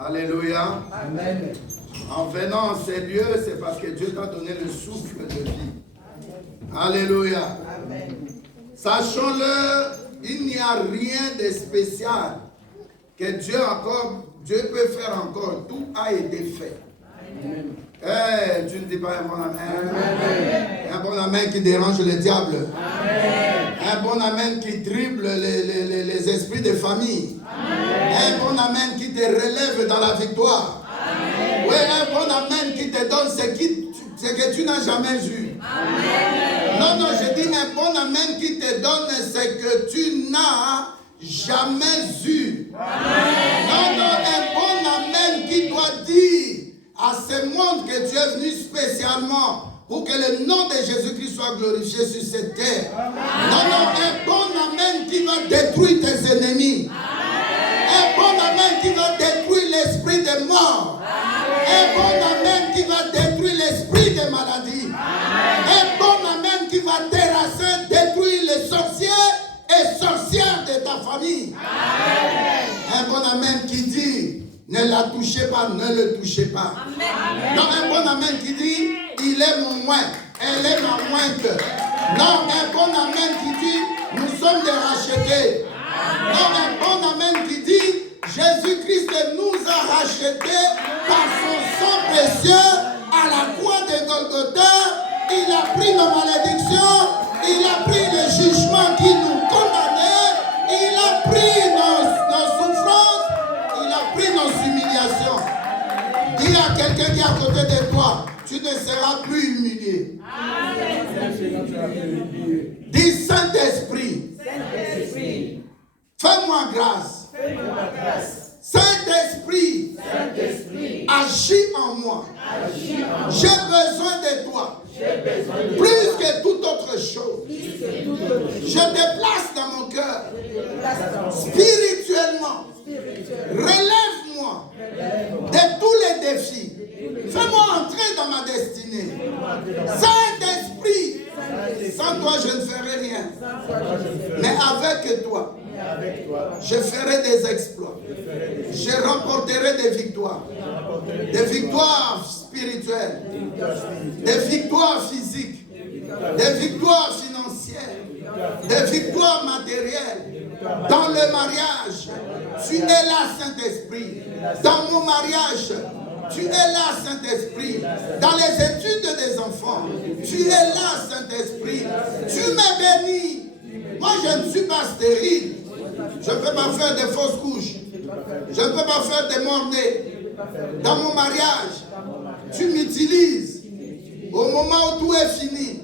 Alléluia. Amen. En venant en ces lieux, c'est parce que Dieu t'a donné le souffle de vie. Alléluia. Amen. Sachons-le, il n'y a rien de spécial que Dieu peut faire encore. Tout a été fait. Amen. Hey, tu ne dis pas un bon amen. Amen. Un bon amen qui dérange le diable. Amen. Un bon amen qui dribble les esprits de famille. Amen. Un bon amen qui te relève dans la victoire. Amen. Oui, un bon amen qui te donne ce que tu n'as jamais eu. Amen. Non, non, je dis un bon amen qui te donne ce que tu n'as jamais eu. Amen. Non, non, un bon amen qui doit dire à ce monde que Dieu est venu spécialement pour que le nom de Jésus-Christ soit glorifié sur cette terre. Amen. Non, non, un bon amen qui va détruire tes ennemis. Amen. Un bon amen qui va détruire l'esprit de mort. Amen. Un bon amen qui va détruire l'esprit de maladie. Amen. Un bon amen qui va terrasser, détruire les sorciers et sorcières de ta famille. Amen. Un bon amen qui dit, ne la touchez pas, ne le touchez pas. Amen. Non, un bon amen qui dit, il est mon moin, elle est ma mointe. Non, un bon amen qui dit, nous sommes des rachetés. Non, un bon amen qui dit, Jésus-Christ nous a rachetés par son sang précieux à la croix de Golgotha. Il a pris nos malédictions, il a pris le jugement qui nous condamnait, il a pris nos souffrances, il a pris nos humiliations. Dis à quelqu'un qui est à côté de toi, tu ne seras plus humilié. Dis Saint-Esprit, fais-moi grâce. Saint-Esprit, agis en moi. J'ai besoin de toi. Plus que toute autre chose. Je te place dans mon cœur. Spirituellement. Relève-moi de tous les défis. Fais-moi entrer dans ma destinée. Saint-Esprit, sans toi je ne ferai rien. Mais avec toi, je ferai des exploits. Je remporterai des victoires. Des victoires spirituelles. Des victoires physiques. Des victoires financières. Des victoires matérielles. Dans le mariage, tu es là, Saint-Esprit. Dans mon mariage, tu es là, Saint-Esprit. Dans les études des enfants, tu es là, Saint-Esprit. Tu me bénis. Moi, je ne suis pas stérile. Je ne peux pas faire des fausses couches. Je ne peux pas faire des morts-nés. Dans mon mariage, tu m'utilises. Au moment où tout est fini.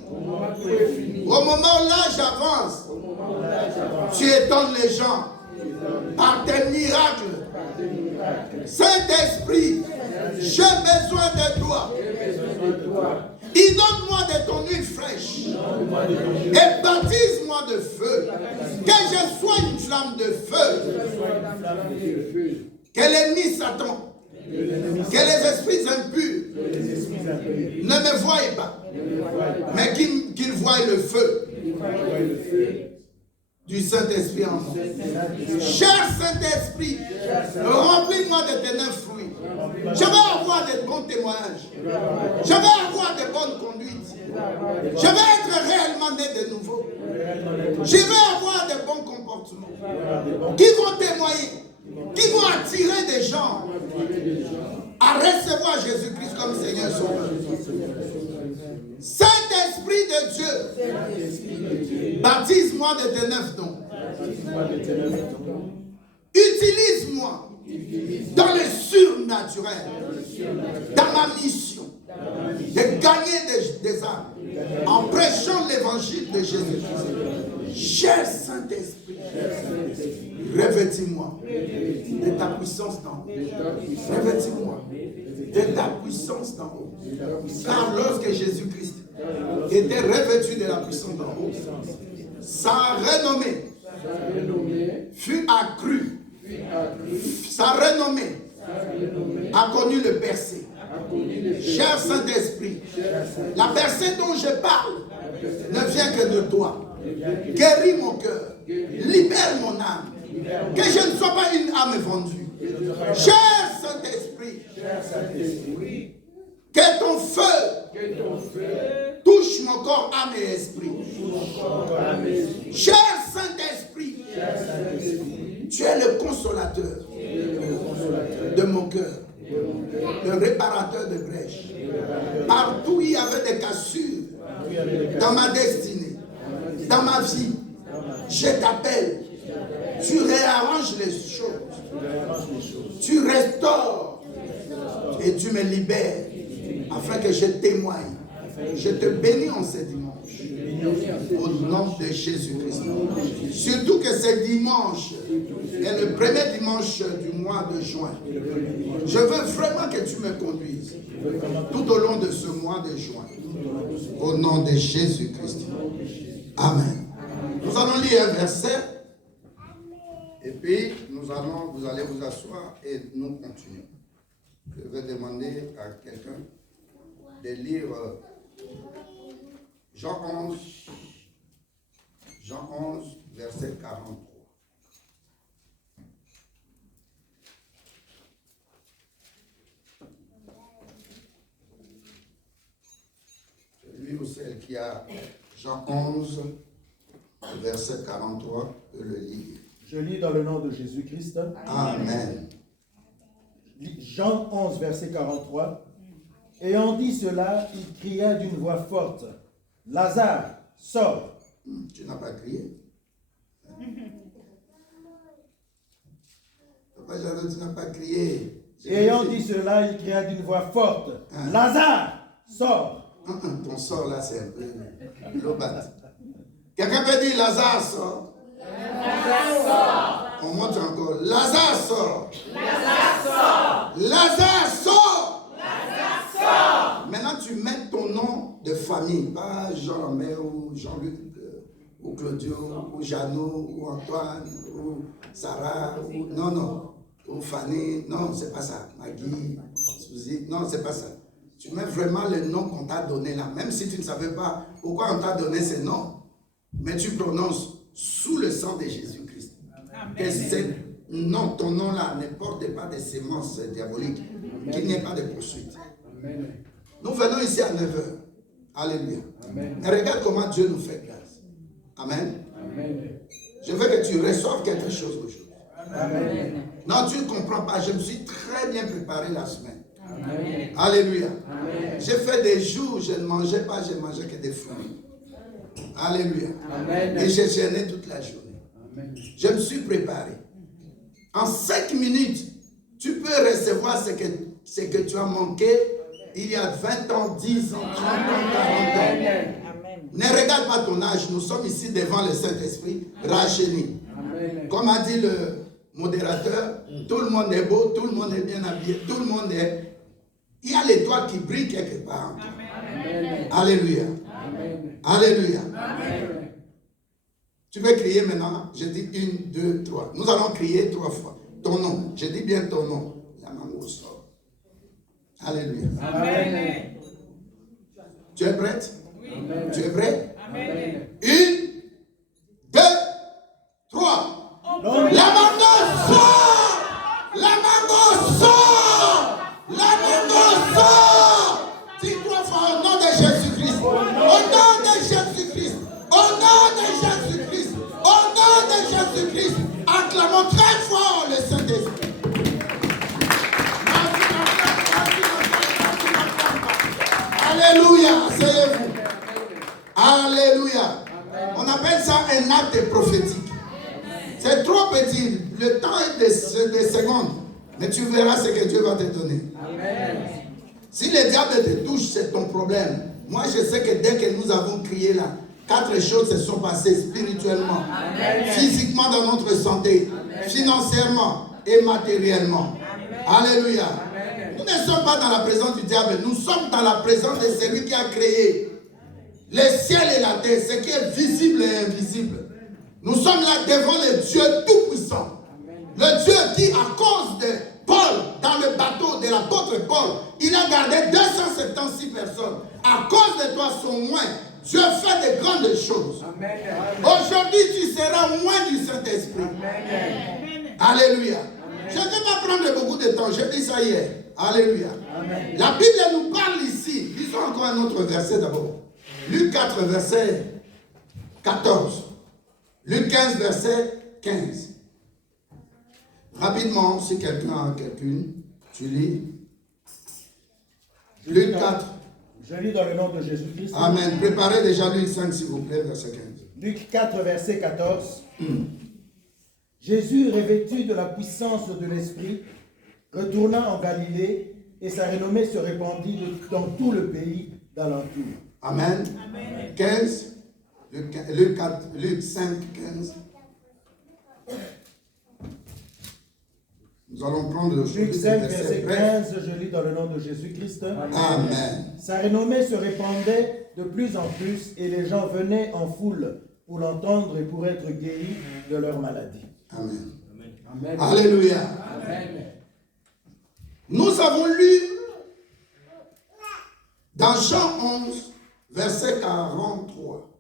Au moment où l'âge avance. Tu étonnes les gens. Par tes miracles. Saint-Esprit, j'ai besoin de toi. Inonde-moi de ton huile fraîche. Et baptise-moi de feu. Que je sois une flamme de feu. Que l'ennemi Satan, que les esprits impurs ne me voient pas, mais qu'ils voient le feu du Saint-Esprit en moi. Cher Saint-Esprit, remplis-moi de tes 9 fruits. Je vais avoir de bons témoignages. Je vais avoir de bonnes conduites. Je vais être réellement né de nouveau. Je vais avoir de bons comportements qui vont témoigner, qui vont attirer des gens à recevoir Jésus-Christ comme Seigneur Sauveur. Saint-Esprit de Dieu, baptise-moi de tes 9 dons. Utilise-moi dans le surnaturel, dans ma mission de gagner des âmes en prêchant l'évangile de Jésus-Christ. Cher Saint-Esprit, revêtis-moi de ta puissance d'en haut. Revêtis-moi de ta puissance d'en haut. Car lorsque Jésus-Christ était revêtu de la puissance d'en haut, sa renommée fut accrue. Sa renommée a connu le percé. Cher Saint-Esprit, la percée dont je parle ne vient que de toi. Guéris mon cœur, libère mon âme, que je ne sois pas une âme vendue. Cher Saint-Esprit, Que ton feu touche mon corps, âme et esprit. Cher Saint-Esprit, tu es le consolateur de mon cœur, le réparateur de brèches. Partout il y avait des cassures dans ma destinée, dans ma vie, je t'appelle. Tu réarranges les choses, tu restaures et tu me libères afin que je témoigne. Je te bénis en ce dimanche au nom de Jésus-Christ. Surtout que ce dimanche est le premier dimanche du mois de juin. Je veux vraiment que tu me conduises tout au long de ce mois de juin au nom de Jésus-Christ. Amen. Nous allons lire un verset et puis vous allez vous asseoir et nous continuons. Je vais demander à quelqu'un de lire Jean 11, verset 43. Celui ou celle qui a Jean 11, verset 43, peut le lire. Je lis dans le nom de Jésus-Christ. Amen. Jean 11, verset 43. Ayant dit cela, il cria d'une voix forte, « Lazare, sors !» Tu n'as pas crié. Papa Jadot, tu n'as pas crié. Ayant dit cela, il cria d'une voix forte, « Lazare, sors !» Ton sort là, c'est un peu lobat. Quelqu'un peut dire Lazare sort. Lazare sort. On monte encore. Lazare sort. Lazare sort. Lazare sort. Lazare sort. Maintenant, tu mets ton nom de famille, pas Jean-Lambert ou Jean-Luc ou Claudio ou Jeannot ou Antoine ou Sarah ou non, ou Fanny. Non, c'est pas ça. Maggie, Suzy. Non, c'est pas ça. Tu mets vraiment le nom qu'on t'a donné là, même si tu ne savais pas pourquoi on t'a donné ce nom. Mais tu prononces sous le sang de Jésus-Christ. Que non, ton nom là ne porte pas de sémences diaboliques, qu'il n'y ait pas de poursuite. Nous venons ici à 9h. Alléluia. Et regarde comment Dieu nous fait grâce. Amen. Je veux que tu reçoives quelque chose aujourd'hui. Non, tu ne comprends pas. Je me suis très bien préparé la semaine. Amen. Alléluia. J'ai fait des jours, je ne mangeais pas, je mangeais que des fruits. Alléluia. Amen. Et j'ai jeûné toute la journée. Amen. Je me suis préparé. En 5 minutes, tu peux recevoir ce que tu as manqué il y a 20 ans, 10 ans, 30 ans, 40 ans. Amen. Ne regarde pas ton âge. Nous sommes ici devant le Saint-Esprit, rajeuni. Comme a dit le modérateur, tout le monde est beau, tout le monde est bien habillé, tout le monde est... Il y a l'étoile qui brille quelque part en toi. Amen. Alléluia. Amen. Alléluia. Amen. Tu peux crier maintenant. Je dis 1, 2, 3. Nous allons crier 3 fois. Ton nom. Je dis bien ton nom. La maman sort. Alléluia. Amen. Tu es prête? Oui. Tu es prêt? Amen. 1, 2, 3. La maman sort! La maman sort! La maman sort! Dis 3 fois au nom de Jésus-Christ. Au nom de Jésus-Christ. Au nom de Jésus-Christ. Au nom de Jésus-Christ. Acclamons très fort le Saint-Esprit. Alléluia. Asseyez-vous. Alléluia. On appelle ça un acte prophétique. C'est trop petit. Le temps est des secondes. Mais tu verras ce que Dieu va te donner. Amen. Si le diable te touche, c'est ton problème. Moi, je sais que dès que nous avons crié là, 4 choses se sont passées spirituellement, amen, physiquement dans notre santé, amen, financièrement et matériellement. Amen. Alléluia. Amen. Nous ne sommes pas dans la présence du diable. Nous sommes dans la présence de celui qui a créé les ciels et la terre, ce qui est visible et invisible. Nous sommes là devant le Dieu Tout-Puissant. Le Dieu qui, à cause de Paul, dans le bateau de l'apôtre Paul, il a gardé 276 personnes. À cause de toi, son moins, Dieu fait de grandes choses. Aujourd'hui, tu seras moins du Saint-Esprit. Alléluia. Amen. Je ne vais pas prendre beaucoup de temps. J'ai dit ça hier. Alléluia. Amen. La Bible nous parle ici. Lisons encore un autre verset d'abord. Luc 4, verset 14. Luc 15, verset 15. Rapidement, si quelqu'un a quelqu'une, tu lis. Luc 4. Je lis dans le nom de Jésus-Christ. Amen. Préparez déjà Luc 5, s'il vous plaît, verset 15. Luc 4, verset 14. Jésus, revêtu de la puissance de l'Esprit, retourna en Galilée et sa renommée se répandit dans tout le pays d'alentour. Amen. Amen. 15. Luc 5, 15. Nous allons prendre le Luc 5, verset 15, je lis dans le nom de Jésus-Christ. Amen. Sa renommée se répandait de plus en plus et les gens venaient en foule pour l'entendre et pour être guéris de leur maladie. Amen. Amen. Alléluia. Amen. Nous avons lu dans Jean 11, verset 43.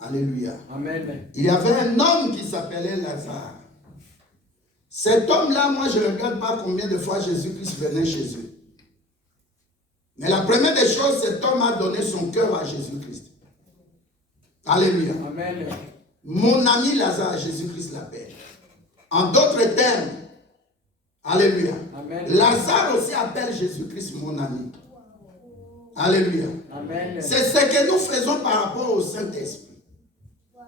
Alléluia. Amen. Il y avait un homme qui s'appelait Lazare. Cet homme-là, moi, je ne regarde pas combien de fois Jésus-Christ venait chez eux. Mais la première des choses, cet homme a donné son cœur à Jésus-Christ. Alléluia. Amen. Mon ami Lazare, Jésus-Christ l'appelle. En d'autres termes, alléluia. Amen. Lazare aussi appelle Jésus-Christ mon ami. Alléluia. Amen. C'est ce que nous faisons par rapport au Saint-Esprit.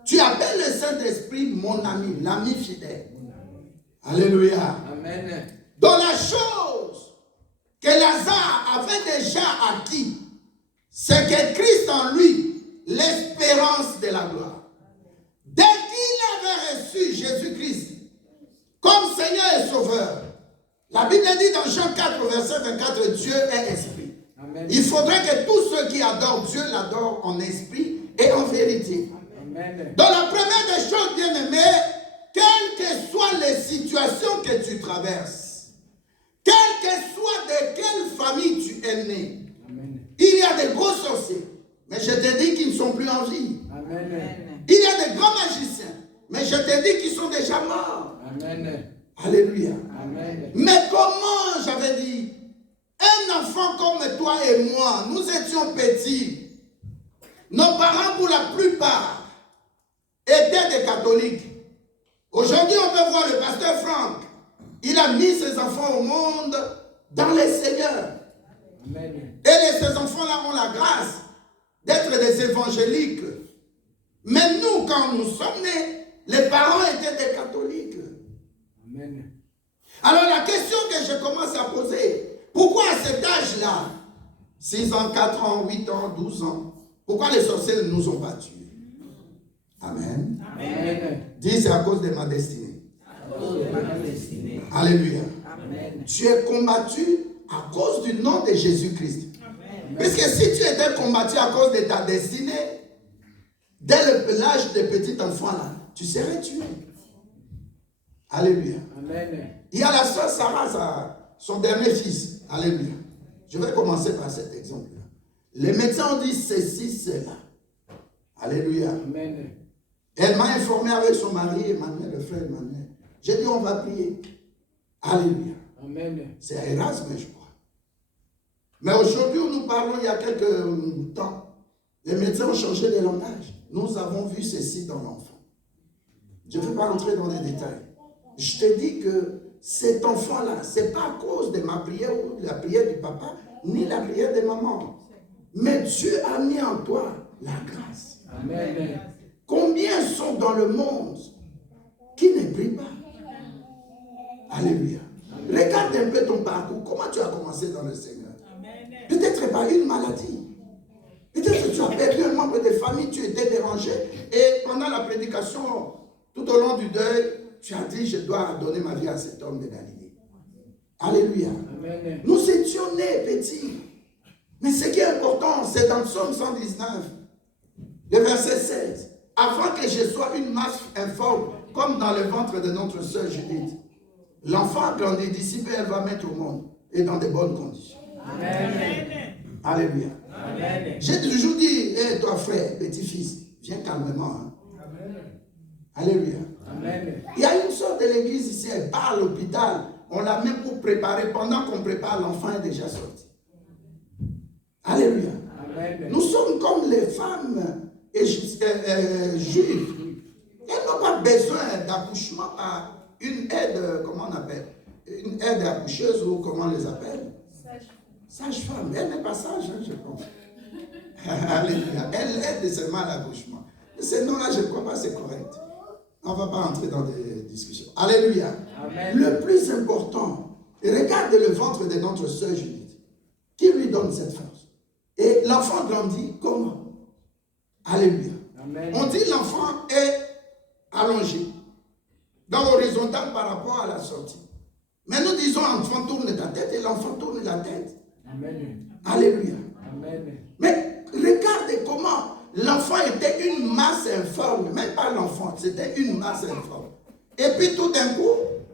Tu appelles le Saint-Esprit mon ami, l'ami fidèle. Alléluia. Amen. Dans la chose que Lazare avait déjà acquis, c'est que Christ en lui, l'espérance de la gloire. Dès qu'il avait reçu Jésus-Christ comme Seigneur et Sauveur, la Bible dit dans Jean 4, verset 24, Dieu est esprit. Amen. Il faudrait que tous ceux qui adorent Dieu l'adorent en esprit et en vérité. Amen. Dans la première des choses, bien-aimés, quelles que soient les situations que tu traverses, quelle que soit de quelle famille tu es né, Amen. il y a des gros sorciers, mais je te dis qu'ils ne sont plus en vie. Amen. Il y a des grands magiciens, mais je te dis qu'ils sont déjà morts. Amen. Alléluia. Amen. Mais comment, j'avais dit, un enfant comme toi et moi, nous étions petits. Nos parents, pour la plupart, étaient des catholiques. Aujourd'hui, on peut voir le pasteur Franck. Il a mis ses enfants au monde dans les Seigneurs. Amen. Et ces enfants-là ont la grâce d'être des évangéliques. Mais nous, quand nous sommes nés, les parents étaient des catholiques. Amen. Alors la question que je commence à poser, pourquoi à cet âge-là, 6 ans, 4 ans, 8 ans, 12 ans, pourquoi les sorciers ne nous ont pas tués? Amen. Amen. Dis, c'est à cause de ma destinée. À cause de ma destinée. Alléluia. Amen. Tu es combattu à cause du nom de Jésus-Christ. Parce que si tu étais combattu à cause de ta destinée, dès l'âge de petit enfant là, tu serais tué. Alléluia. Amen. Il y a la soeur Sarah, son dernier fils. Alléluia. Je vais commencer par cet exemple-là. Les médecins ont dit ceci, cela. Alléluia. Amen. Elle m'a informé avec son mari, Emmanuel, le frère Emmanuel. J'ai dit, on va prier. Alléluia. Amen. C'est à Erasme, je crois. Mais aujourd'hui, où nous parlons, il y a quelques temps, les médecins ont changé de langage. Nous avons vu ceci dans l'enfant. Je ne vais pas rentrer dans les détails. Je te dis que cet enfant-là, ce n'est pas à cause de ma prière ou de la prière du papa, ni la prière de maman. Mais Dieu a mis en toi la grâce. Amen. Combien sont dans le monde qui ne prient pas? Alléluia. Regarde un peu ton parcours. Comment tu as commencé dans le Seigneur? Peut-être par une maladie. Peut-être que tu as perdu un membre de famille, tu étais dérangé. Et pendant la prédication, tout au long du deuil, tu as dit, je dois donner ma vie à cet homme de Galilée. Alléluia. Amen. Nous étions nés petits. Mais ce qui est important, c'est dans le psaume 119, le verset 16. Avant que je sois une masse informe, comme dans le ventre de notre sœur Judith, l'enfant grandit d'ici, elle va mettre au monde et dans de bonnes conditions. Amen. Alléluia. Amen. J'ai toujours dit, hé, toi frère, petit-fils, viens calmement. Hein. Alléluia. Amen. Il y a une sorte de l'église ici, elle part à l'hôpital on la met pour préparer. Pendant qu'on prépare, l'enfant est déjà sorti. Alléluia. Amen. Nous sommes comme les femmes juives. Elles n'ont pas besoin d'accouchement par une aide, comment on appelle? Une aide accoucheuse ou comment on les appelle? Sage-femme. Elle n'est pas sage, hein, je crois. Alléluia. Elle aide seulement à l'accouchement. Ce nom-là, je ne crois pas, c'est correct. On ne va pas entrer dans des discussions. Alléluia. Amen. Le plus important, regarde le ventre de notre sœur Judith. Qui lui donne cette force? Et l'enfant grandit comment? Alléluia. Amen. On dit l'enfant est allongé, dans horizontal par rapport à la sortie. Mais nous disons enfant tourne ta tête et l'enfant tourne la tête. Amen. Alléluia. Amen. Mais regardez comment l'enfant était une masse informe, même pas l'enfant, c'était une masse informe. Et puis tout d'un coup,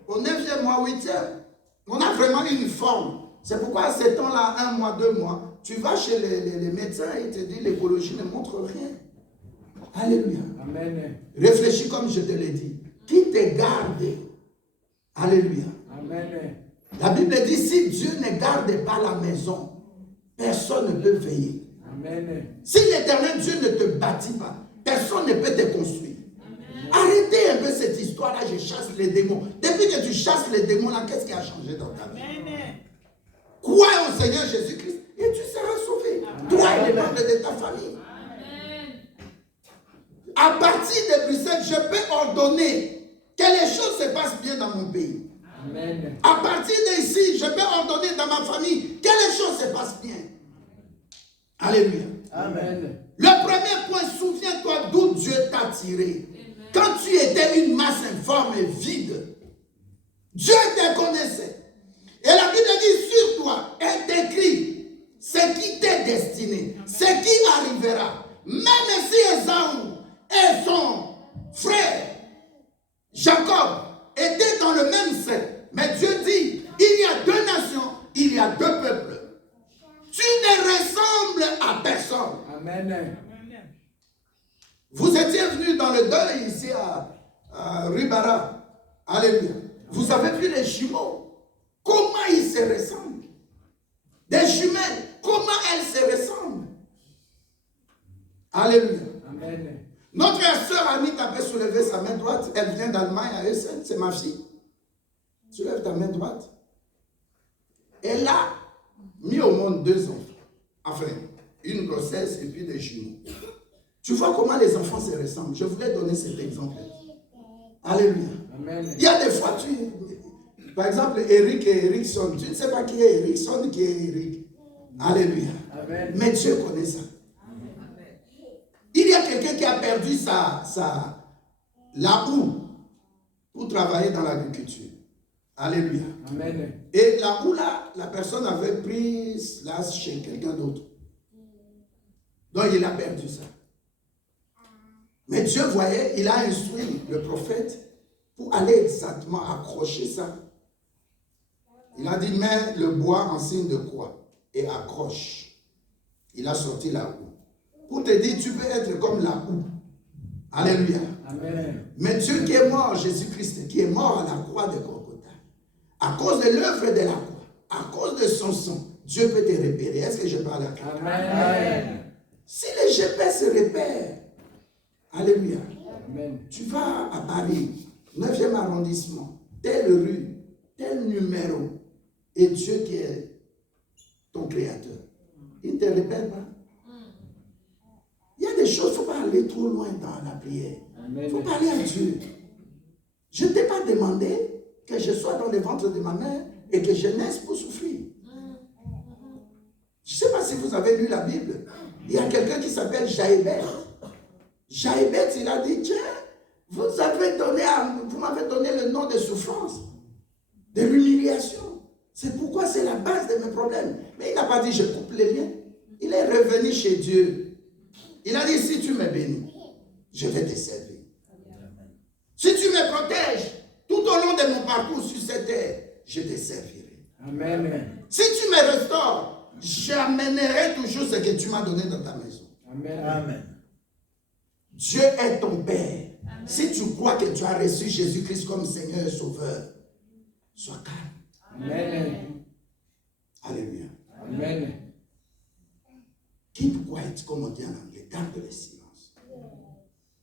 au 9e mois, 8e, on a vraiment une forme. C'est pourquoi à ces temps-là, 1 mois, 2 mois, tu vas chez les médecins et ils te disent l'écologie ne montre rien. Alléluia. Amen. Réfléchis comme je te l'ai dit. Qui te garde? Alléluia. Amen. La Bible dit, si Dieu ne garde pas la maison, personne ne peut veiller. Amen. Si l'Éternel Dieu ne te bâtit pas, personne ne peut te construire. Arrêtez un peu cette histoire-là, je chasse les démons. Depuis que tu chasses les démons-là, qu'est-ce qui a changé dans ta vie? Crois au Seigneur Jésus-Christ et tu seras sauvé. Toi et les membres de ta famille. À partir de Bruxelles, je peux ordonner que les choses se passent bien dans mon pays. Amen. À partir d'ici, je peux ordonner dans ma famille que les choses se passent bien. Alléluia. Amen. Le premier point, souviens-toi d'où Dieu t'a tiré. Quand tu étais une masse informe et vide, Dieu te connaissait. Et la Bible dit sur toi est écrit ce qui t'est destiné, ce qui arrivera. Même si Ésaü et son frère Jacob étaient dans le même sein, mais Dieu dit, il y a 2 nations, il y a 2 peuples. Tu ne ressembles à personne. Amen. Vous étiez venu dans le deuil ici à Ribara. Alléluia. Vous avez vu les jumeaux. Comment ils se ressemblent? Des jumelles. Comment elles se ressemblent? Alléluia. Amen. Notre sœur Annie avait soulevé sa main droite. Elle vient d'Allemagne à Essen. C'est ma fille. Soulève ta main droite. Elle a mis au monde 2 enfants. Enfin, une grossesse et puis des jumeaux. Tu vois comment les enfants se ressemblent. Je voulais donner cet exemple. Alléluia. Amen. Il y a des fois, par exemple, Eric et Erickson, tu ne sais pas qui est Erickson, qui est Eric. Alléluia. Amen. Mais Dieu connaît ça. Il y a quelqu'un qui a perdu la houe pour travailler dans l'agriculture. Alléluia. Amen. Et la houe là, la personne avait pris cela chez quelqu'un d'autre. Donc il a perdu ça. Mais Dieu voyait, il a instruit le prophète pour aller exactement accrocher ça. Il a dit, mets le bois en signe de croix et accroche. Il a sorti la houe. Pour te dire, tu peux être comme la houe. Alléluia. Amen. Mais Dieu qui est mort, Jésus-Christ, qui est mort à la croix de Golgotha, à cause de l'œuvre de la croix, à cause de son sang, Dieu peut te repérer. Est-ce que je parle à quelqu'un? Amen. Si les GPS se repèrent, alléluia, Amen. tu vas à Paris, 9e arrondissement, telle rue, tel numéro, et Dieu qui est ton créateur, il ne te repère pas. Il y a des choses, il ne faut pas aller trop loin dans la prière. Il faut parler à Dieu. Je ne t'ai pas demandé que je sois dans le ventre de ma mère et que je naisse pour souffrir. Je ne sais pas si vous avez lu la Bible. Il y a quelqu'un qui s'appelle Jaébet. Jaébet, il a dit, tiens, vous m'avez donné le nom de souffrance, de l'humiliation. C'est pourquoi c'est la base de mes problèmes. Mais il n'a pas dit, je coupe les liens. Il est revenu chez Dieu. Il a dit, si tu me bénis, je vais te servir. Si tu me protèges tout au long de mon parcours sur cette terre, je te servirai. Amen. Si tu me restaures, j'amènerai toujours ce que tu m'as donné dans ta maison. Amen. Amen. Dieu est ton Père. Amen. Si tu crois que tu as reçu Jésus-Christ comme Seigneur et Sauveur, sois calme. Amen. Alléluia. Amen. Keep quiet, comme on dit en anglais. Garde le silence.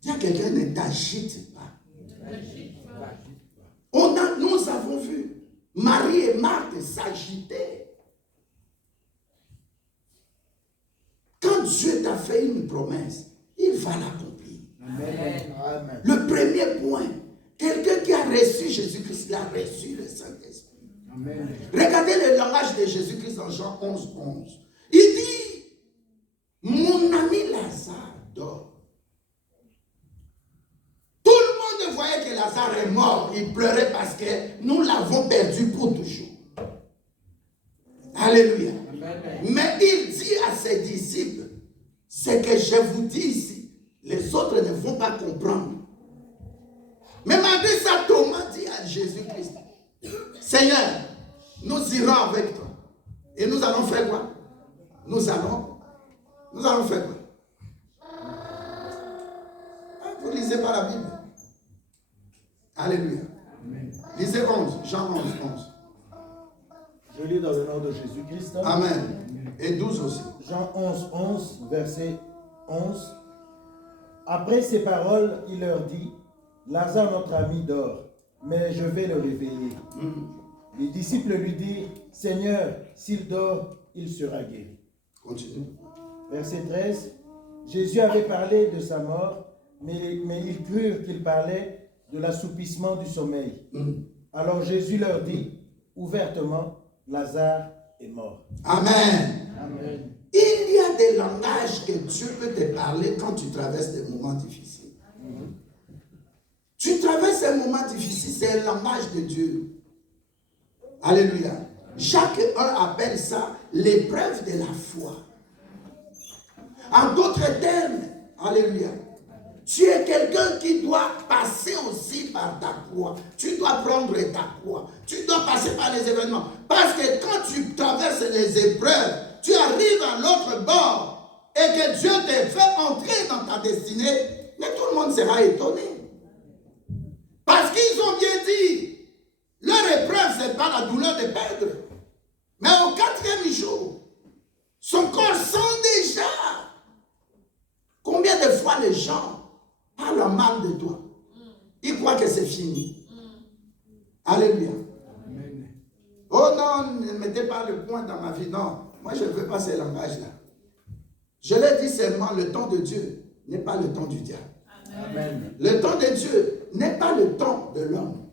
Dis à quelqu'un, ne t'agite pas. Nous avons vu Marie et Marthe s'agiter. Quand Dieu t'a fait une promesse, il va l'accomplir. Amen. Le premier point, quelqu'un qui a reçu Jésus-Christ, il a reçu le Saint-Esprit. Amen. Regardez le langage de Jésus-Christ dans Jean 11, 11. Il dit, mon ami Lazare dort. Tout le monde voyait que Lazare est mort. Il pleurait parce que nous l'avons perdu pour toujours. Alléluia. Amen. Mais il dit à ses disciples, ce que je vous dis ici, les autres ne vont pas comprendre. Mais malgré ça, Thomas dit à Jésus-Christ, Seigneur, nous irons avec toi. Et nous allons faire quoi? Nous allons faire quoi? Vous lisez pas la Bible. Alléluia. Amen. Lisez 11, Jean 11, 11. Je lis dans le nom de Jésus-Christ. Amen. Et 12 aussi. Jean 11, 11, verset 11. Après ces paroles, il leur dit, Lazare, notre ami, dort, mais je vais le réveiller. Les disciples lui dirent, Seigneur, s'il dort, il sera guéri. Continue. Verset 13. Jésus avait parlé de sa mort, mais ils crurent qu'il parlait de l'assoupissement du sommeil. Alors Jésus leur dit ouvertement, Lazare est mort. Amen. Amen. Il y a des langages que Dieu peut te parler quand tu traverses des moments difficiles. Tu traverses un moment difficile, c'est un langage de Dieu. Alléluia. Chacun appelle ça l'épreuve de la foi. En d'autres termes, alléluia, tu es quelqu'un qui doit passer aussi par ta croix. Tu dois prendre ta croix. Tu dois passer par les événements. Parce que quand tu traverses les épreuves, tu arrives à l'autre bord et que Dieu te fait entrer dans ta destinée, mais tout le monde sera étonné. Parce qu'ils ont bien dit, leur épreuve, ce n'est pas la douleur de perdre. Mais au 4e jour, son corps sent déjà. Combien de fois les gens parlent mal de toi? Ils croient que c'est fini. Alléluia. Amen. Oh non, ne mettez pas le point dans ma vie. Non, moi je ne veux pas ces langages-là. Je l'ai dit seulement, le temps de Dieu n'est pas le temps du diable. Amen. Le temps de Dieu n'est pas le temps de l'homme.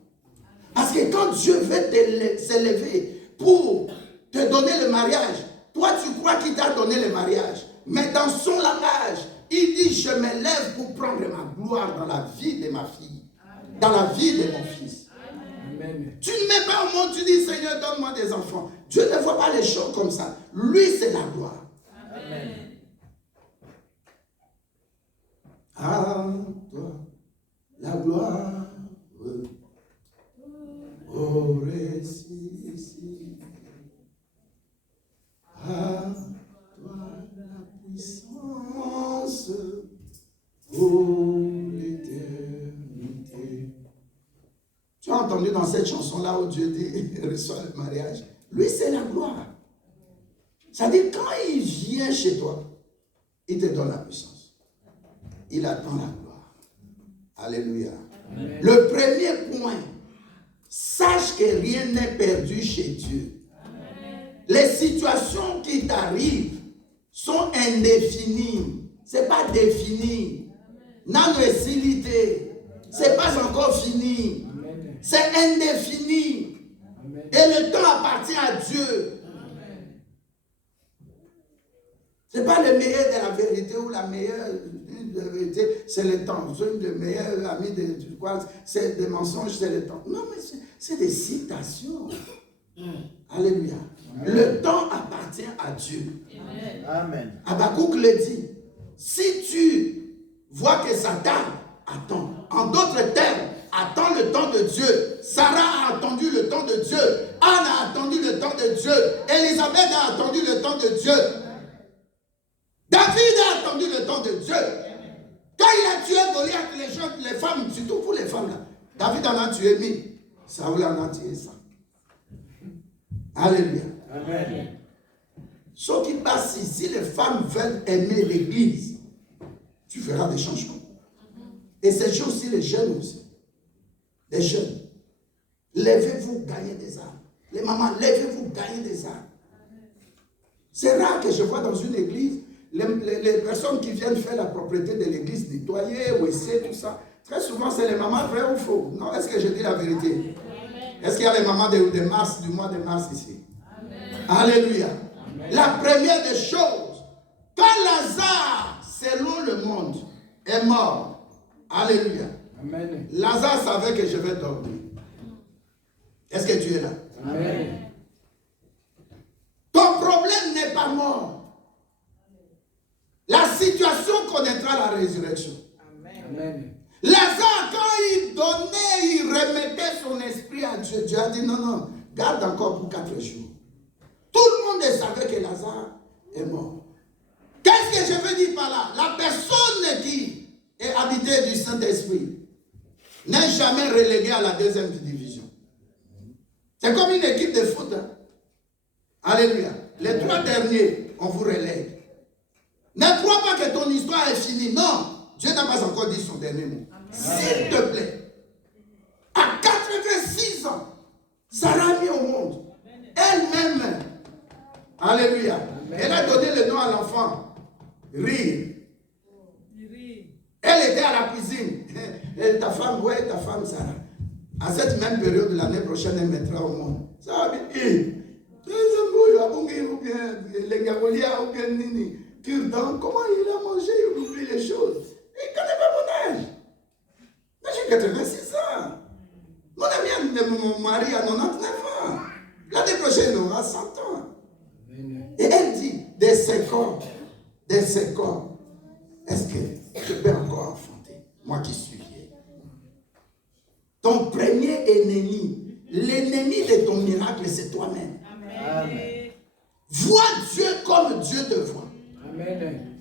Parce que quand Dieu veut s'élever pour te donner le mariage, toi tu crois qu'il t'a donné le mariage. Mais dans son langage, il dit, je me lève pour prendre ma gloire dans la vie de ma fille, dans la vie de mon fils. Amen. Tu ne mets pas au monde, tu dis, Seigneur, donne-moi des enfants. Dieu ne voit pas les choses comme ça. Lui, c'est la gloire. Amen. À toi, la gloire. Oh, récit. À toi, la puissance. Oh, l'éternité. Tu as entendu dans cette chanson-là où Dieu dit, reçoit le mariage. Lui, c'est la gloire. C'est-à-dire, quand il vient chez toi, il te donne la puissance. Il attend la gloire. Alléluia. Amen. Le premier point, sache que rien n'est perdu chez Dieu. Amen. Les situations qui t'arrivent sont indéfinies. Ce n'est pas défini. Nano est silité. Ce n'est pas encore fini. Amen. C'est indéfini. Amen. Et le temps appartient à Dieu. Ce n'est pas le meilleur de la vérité ou la meilleure de la vérité, c'est le temps. Une des meilleures amies de quoi, c'est des mensonges, c'est le temps. Non, mais c'est des citations. Alléluia. Le temps appartient à Dieu. Amen. Habakkuk le dit. Si tu vois que ça tarde, attends. En d'autres termes, attends le temps de Dieu. Sarah a attendu le temps de Dieu. Anne a attendu le temps de Dieu. Élisabeth a attendu le temps de Dieu. David a attendu le temps de Dieu. Quand il a tué Goliath, les gens, les femmes, surtout pour les femmes là, David en a tué 1000. Saoul en a tué 100. Alléluia. Amen. Ce qui passe ici, si les femmes veulent aimer l'église, tu feras des changements. Et c'est aussi les jeunes aussi. Les jeunes. Levez-vous, gagnez des âmes. Les mamans, levez-vous, gagnez des âmes. C'est rare que je vois dans une église, les personnes qui viennent faire la propriété de l'église, nettoyer, ou essayer, tout ça. Très souvent, c'est les mamans vraies ou faux. Non, est-ce que je dis la vérité? Est-ce qu'il y a les mamans de mars, du mois de mars ici? Alléluia. La première des choses, quand Lazare, selon le monde, est mort, alléluia. Amen. Lazare savait que je vais dormir. Est-ce que tu es là? Amen. Ton problème n'est pas mort. La situation connaîtra la résurrection. Amen. Lazare, quand il donnait, il remettait son esprit à Dieu. Dieu a dit non, non, garde encore pour 4 jours. Tout le monde savait que Lazare est mort. Qu'est-ce que je veux dire par là? La personne qui est habitée du Saint-Esprit n'est jamais reléguée à la deuxième division. C'est comme une équipe de foot. Hein? Alléluia. Les 3 derniers, on vous relègue. Ne crois pas que ton histoire est finie. Non. Dieu n'a pas encore dit son dernier mot. S'il te plaît. À 86 ans, Sarah a mis au monde. Elle-même. Alléluia. Elle a donné le nom à l'enfant. Rire. Elle était à la cuisine. Et ta femme, ouais, ta femme, Sarah. À cette même période de l'année prochaine, elle mettra au monde. Ça va bien. Comment il a mangé, il oublie les choses. Il ne connaît pas mon âge. Moi, j'ai 86 ans. Mon ami, mon mari a 99 ans. L'année prochaine, il aura 100 ans. Et elle dit, de ces corps, est-ce que je peux encore enfanter? Moi qui suis vieille. Ton premier ennemi, l'ennemi de ton miracle, c'est toi-même. Amen. Vois Dieu comme Dieu te voit. Amen.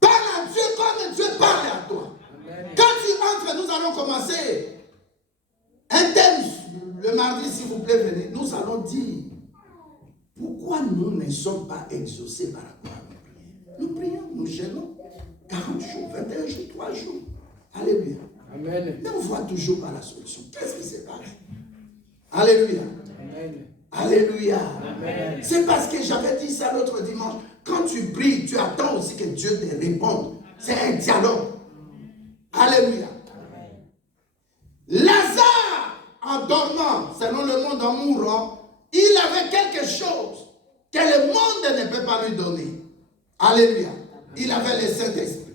Parle à Dieu comme Dieu parle à toi. Amen. Quand tu entres, nous allons commencer un thème le mardi, s'il vous plaît, venez. Nous allons dire pourquoi nous ne sommes pas exaucés par rapport à nos prières. Nous prions, nous gênons 40 jours, 21 jours, 3 jours. Alléluia. Amen. Mais on voit toujours pas la solution. Qu'est-ce qui se passe? Alléluia. Amen. Alléluia. Amen. C'est parce que j'avais dit ça l'autre dimanche. Quand tu pries, tu attends aussi que Dieu te réponde. C'est un dialogue. Alléluia. Lazare, en dormant, selon le monde, en mourant, il avait quelque chose que le monde ne peut pas lui donner. Alléluia. Il avait le Saint-Esprit.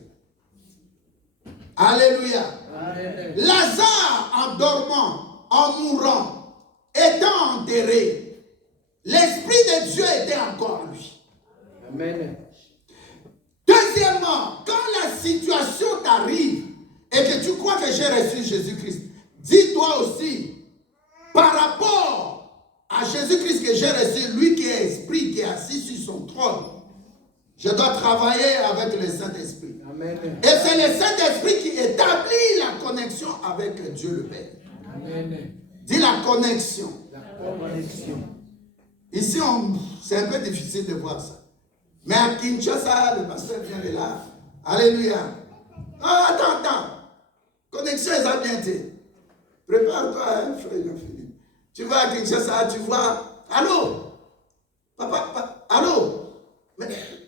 Alléluia. Amen. Lazare, en dormant, en mourant, étant enterré, l'Esprit de Dieu était encore en lui. Amen. Deuxièmement, quand la situation t'arrive et que tu crois que j'ai reçu Jésus-Christ, dis-toi aussi, par rapport à Jésus-Christ que j'ai reçu, lui qui est esprit, qui est assis sur son trône, je dois travailler avec le Saint-Esprit. Amen. Et c'est le Saint-Esprit qui établit la connexion avec Dieu le Père. Amen. Dis la connexion. La connexion. Ici, c'est un peu difficile de voir ça. Mais à Kinshasa, le pasteur vient de là. Alléluia. Ah, attends. Connexion, ça a bien été. Prépare-toi, hein, frère Jean-Philippe. Tu vas à Kinshasa, tu vois. Allô? Papa, allô? Mais,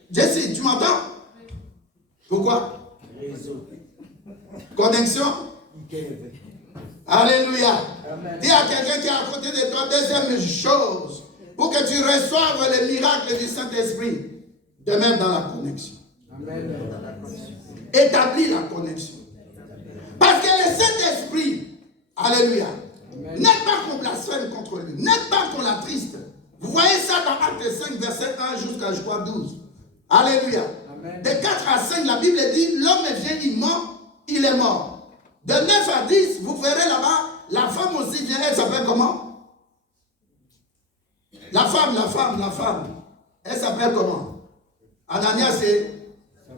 Jesse, tu m'entends? Pourquoi? Réseau. Connexion? Alléluia. Amen. Dis à quelqu'un qui est à côté de toi, deuxième chose, pour que tu reçoives le miracle du Saint-Esprit, de même dans la connexion. Amen. Établis la connexion. Parce que le Saint-Esprit, alléluia, n'est pas qu'on blasphème contre lui, n'est pas qu'on l'attriste. Vous voyez ça dans Actes 5, verset 1 jusqu'à, je crois, 12. Alléluia. Amen. De 4 à 5, la Bible dit, l'homme vient, il ment, il est mort. De 9 à 10, vous verrez là-bas, la femme aussi vient, elle s'appelle comment? La femme. Elle s'appelle comment? Ananias et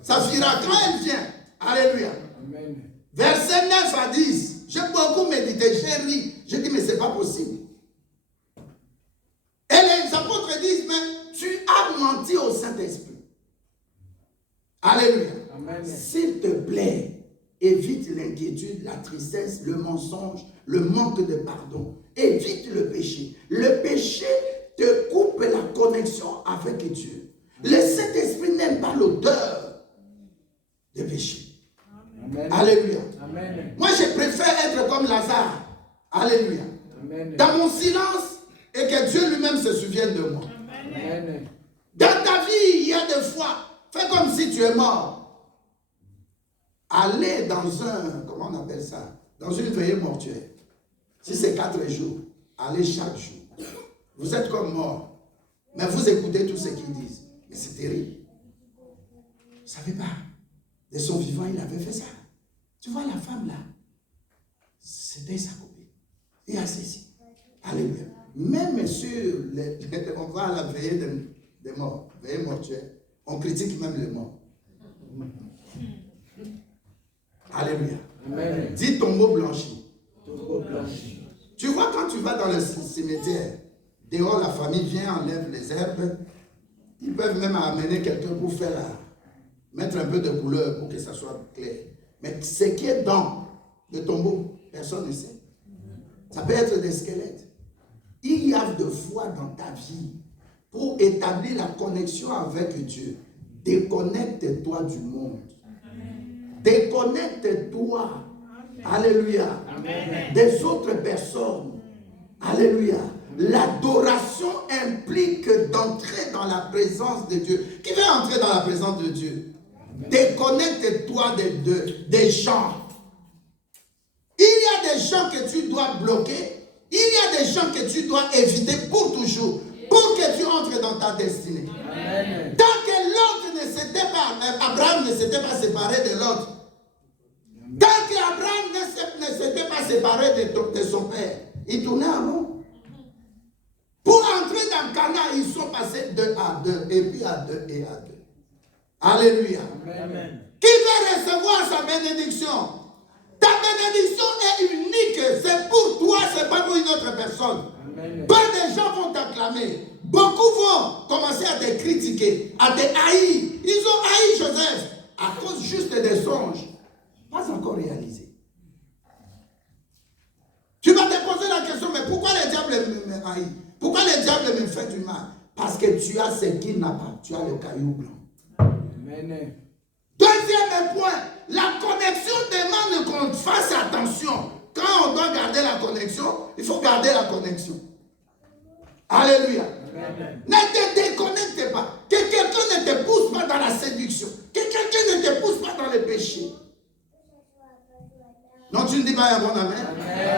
Saphira. Quand elle vient, alléluia. Amen. Verset 9 à 10, j'ai beaucoup médité, j'ai ri. J'ai dit, mais c'est pas possible. Elle disent, mais tu as menti au Saint-Esprit. Alléluia. Amen. S'il te plaît, évite l'inquiétude, la tristesse, le mensonge, le manque de pardon. Évite le péché. Le péché te coupe la connexion avec Dieu. Le Saint-Esprit n'aime pas l'odeur du péché. Amen. Alléluia. Amen. Moi, je préfère être comme Lazare. Alléluia. Amen. Dans mon silence, et que Dieu lui-même se souvienne de moi. Amen. Dans ta vie, il y a des fois, fais comme si tu es mort. Allez dans un, comment on appelle ça? Dans une veillée mortuaire. Si c'est 4 jours, allez chaque jour. Vous êtes comme mort. Mais vous écoutez tout ce qu'ils disent. Mais c'est terrible. Vous ne savez pas. De son vivant, il avait fait ça. Tu vois la femme là, c'était sa copine. Il a ceci. Alléluia. Même sur on va à la veillée des morts, veillée mortuaire, on critique même les morts. Alléluia. Amen. Dis tombeau blanchi. Tombeau blanchi. Tu vois, quand tu vas dans le cimetière, dehors la famille vient, enlève les herbes. Ils peuvent même amener quelqu'un pour faire mettre un peu de couleur pour que ça soit clair. Mais ce qui est dans le tombeau, personne ne sait. Ça peut être des squelettes. Il y a de foi dans ta vie pour établir la connexion avec Dieu. Déconnecte-toi du monde. Déconnecte-toi. Alléluia. Amen. Des autres personnes. Alléluia. L'adoration implique d'entrer dans la présence de Dieu. Qui veut entrer dans la présence de Dieu? Déconnecte-toi des gens. Il y a des gens que tu dois bloquer. Il y a des gens que tu dois éviter pour toujours. Pour que tu entres dans ta destinée. Amen. Tant que l'autre ne s'était pas, Abraham ne s'était pas séparé de l'autre. Tant qu'Abraham ne s'était pas séparé de son père, il tournait en rond. Pour entrer dans Canaan, ils sont passés 2 à 2, et puis à 2 et à 2. Alléluia. Amen. Qui veut recevoir sa bénédiction? Ta bénédiction est unique. C'est pour toi, c'est pas pour une autre personne. Amen. Pas de gens vont t'acclamer. Beaucoup vont commencer à te critiquer, à te haïr. Ils ont haï Joseph à cause juste des songes. Pas encore réalisé. Tu vas te poser la question, mais pourquoi le diable me haït? Pourquoi le diable me fait du mal? Parce que tu as ce qu'il n'a pas. Tu as le caillou blanc. Amen. Deuxième point, la connexion demande qu'on fasse attention. Quand on doit garder la connexion, il faut garder la connexion. Alléluia. Amen. Ne te déconnecte pas. Que quelqu'un ne te pousse pas dans la séduction. Que quelqu'un ne te pousse pas dans le péché. Non, tu ne dis pas un bon amen.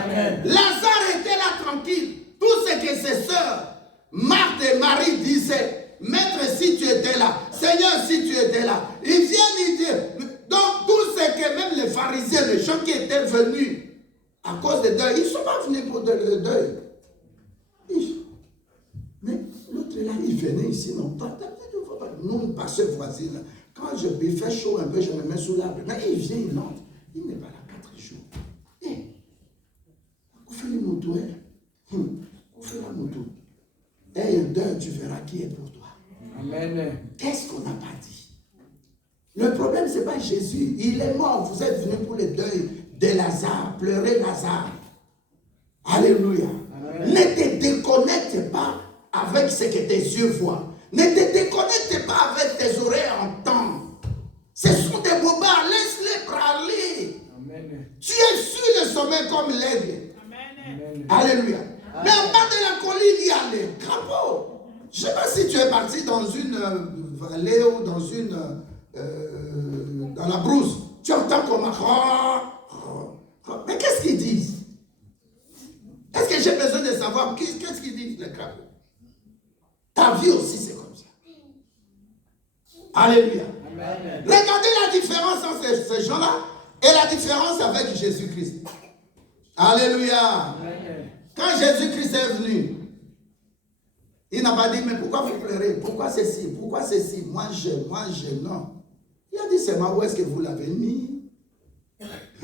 Amen. Lazare était là tranquille. Tout ce que ses sœurs, Marthe et Marie disaient, Maître, si tu étais là, Seigneur, si tu étais là, ils viennent, ils disent. Donc, tout ce que même les pharisiens, les gens qui étaient venus à cause de deuil, ils ne sont pas venus pour le deuil. Mais l'autre là, il venait ici, non, nous, pasteur voisin, quand il fait chaud un peu, je me mets sous l'arbre. Mais il vient, il entre. Il n'est pas là 4 jours. Vous faites les motos, vous faites la moto. Et un deuil, tu verras qui est pour toi. Amen. Qu'est-ce qu'on n'a pas dit? Le problème, ce n'est pas Jésus. Il est mort. Vous êtes venus pour le deuil de Lazare. Pleurer Lazare. Alléluia. Amen. Ne te déconnecte pas avec ce que tes yeux voient. Ne te déconnecte pas avec tes oreilles entendent. Ce sont des bobards. Laisse-les parler. Amen. Tu es sur le sommet comme l'aigle. Amen. Alléluia. Mais en bas de la colline, il y a les crapauds. Je ne sais pas si tu es parti dans une vallée ou dans dans la brousse. Tu entends comment. Mais qu'est-ce qu'ils disent? Est-ce que j'ai besoin de savoir qu'est-ce qu'ils disent les crapauds? Ta vie aussi, c'est comme ça. Alléluia. Amen. Regardez la différence entre ces gens-là et la différence avec Jésus-Christ. Alléluia. Amen. Quand Jésus-Christ est venu, il n'a pas dit, mais pourquoi vous pleurez? Pourquoi ceci? Pourquoi ceci? Moi, non. Il a dit seulement, où est-ce que vous l'avez mis?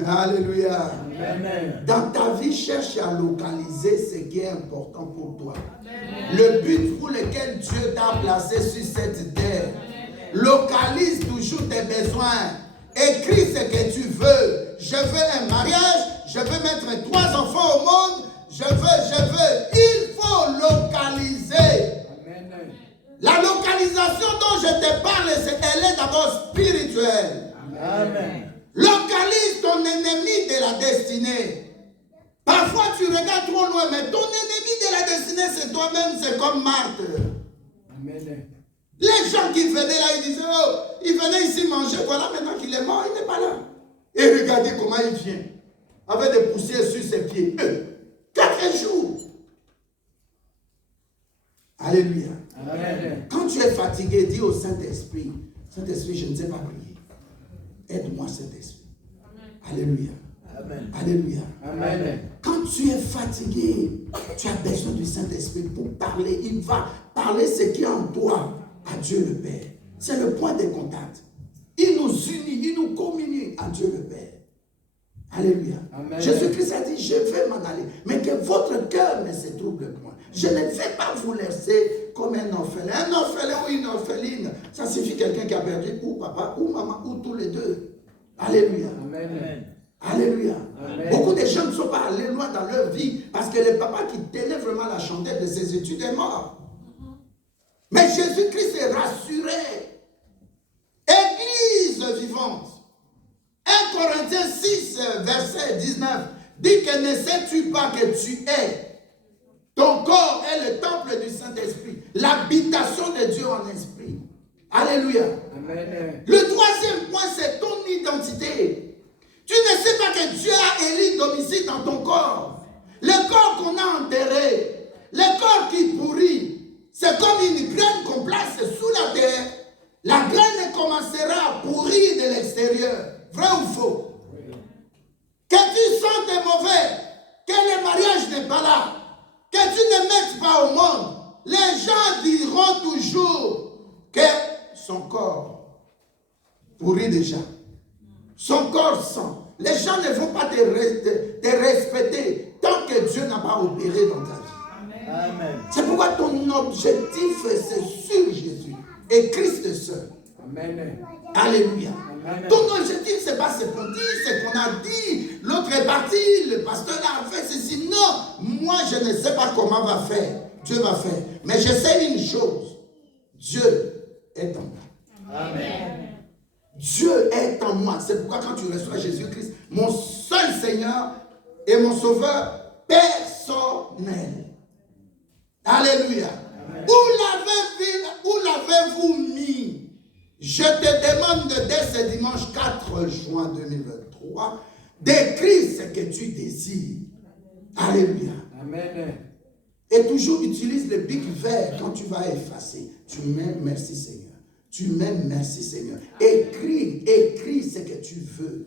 Alléluia. Amen. Dans ta vie, cherche à localiser ce qui est important pour toi. Le but pour lequel Dieu t'a placé sur cette terre. Localise toujours tes besoins. Écris ce que tu veux. Je veux un mariage. Je veux mettre 3 enfants au monde. Je veux. Il faut localiser. Amen. La localisation dont je te parle, elle est d'abord spirituelle. Amen. Localise ton ennemi de la destinée. Parfois tu regardes trop loin, mais ton ennemi de la destinée, c'est toi-même, c'est comme Marthe. Amen. Les gens qui venaient là, ils disaient, oh, il venait ici manger, voilà, maintenant qu'il est mort, il n'est pas là. Et regardez comment il vient, avec des poussières sur ses pieds. 4 jours. Alléluia. Amen. Quand tu es fatigué, dis au Saint-Esprit, Saint-Esprit, je ne sais pas prier. Aide-moi, Saint-Esprit. Alléluia. Amen. Alléluia. Amen. Quand tu es fatigué, tu as besoin du Saint-Esprit pour parler. Il va parler ce qui est en toi à Dieu le Père. C'est le point de contact. Il nous unit, il nous communie à Dieu le Père. Alléluia. Amen. Jésus-Christ a dit, je vais m'en aller, mais que votre cœur ne se trouble point. Je ne vais pas vous laisser comme un orphelin. Un orphelin ou une orpheline, ça suffit quelqu'un qui a perdu ou papa ou maman ou tous les deux. Alléluia. Amen. Alléluia. Amen. Beaucoup de gens ne sont pas allés loin dans leur vie parce que le papa qui tenait vraiment la chandelle de ses études est mort. Mais Jésus-Christ est rassuré. Église vivante. 1 Corinthiens 6, verset 19, dit que ne sais-tu pas que tu es. Ton corps est le temple du Saint-Esprit, l'habitation de Dieu en esprit. Alléluia. Amen. Le 3e point, c'est ton identité. Tu ne sais pas que Dieu a élu domicile dans ton corps. Le corps qu'on a enterré, le corps qui pourrit, c'est comme une graine qu'on place sous la terre. La graine commencera à pourrir de l'extérieur. Vrai ou faux? Que tu sentes mauvais, que le mariage n'est pas là, que tu ne mettes pas au monde, les gens diront toujours que son corps pourrit déjà. Son corps sent. Les gens ne vont pas te respecter tant que Dieu n'a pas opéré dans ta vie. Amen. C'est pourquoi ton objectif, c'est sur Jésus et Christ seul. Amen. Alléluia. Amen. Ton objectif, c'est pas ce qu'on dit, c'est qu'on a dit. L'autre est parti, le pasteur a fait ceci. Non, moi je ne sais pas comment va faire. Dieu va faire. Mais je sais une chose. Dieu est en moi. Amen. Dieu est en moi. C'est pourquoi quand tu reçois Jésus-Christ, mon seul Seigneur et mon Sauveur personnel. Alléluia. Amen. Où l'avez-vous mis? Je te demande dès ce dimanche 4 juin 2023 d'écrire ce que tu désires. Alléluia. Amen. Et toujours utilise le bic vert quand tu vas effacer. Tu mets merci Seigneur. Tu mets merci Seigneur. Écris ce que tu veux.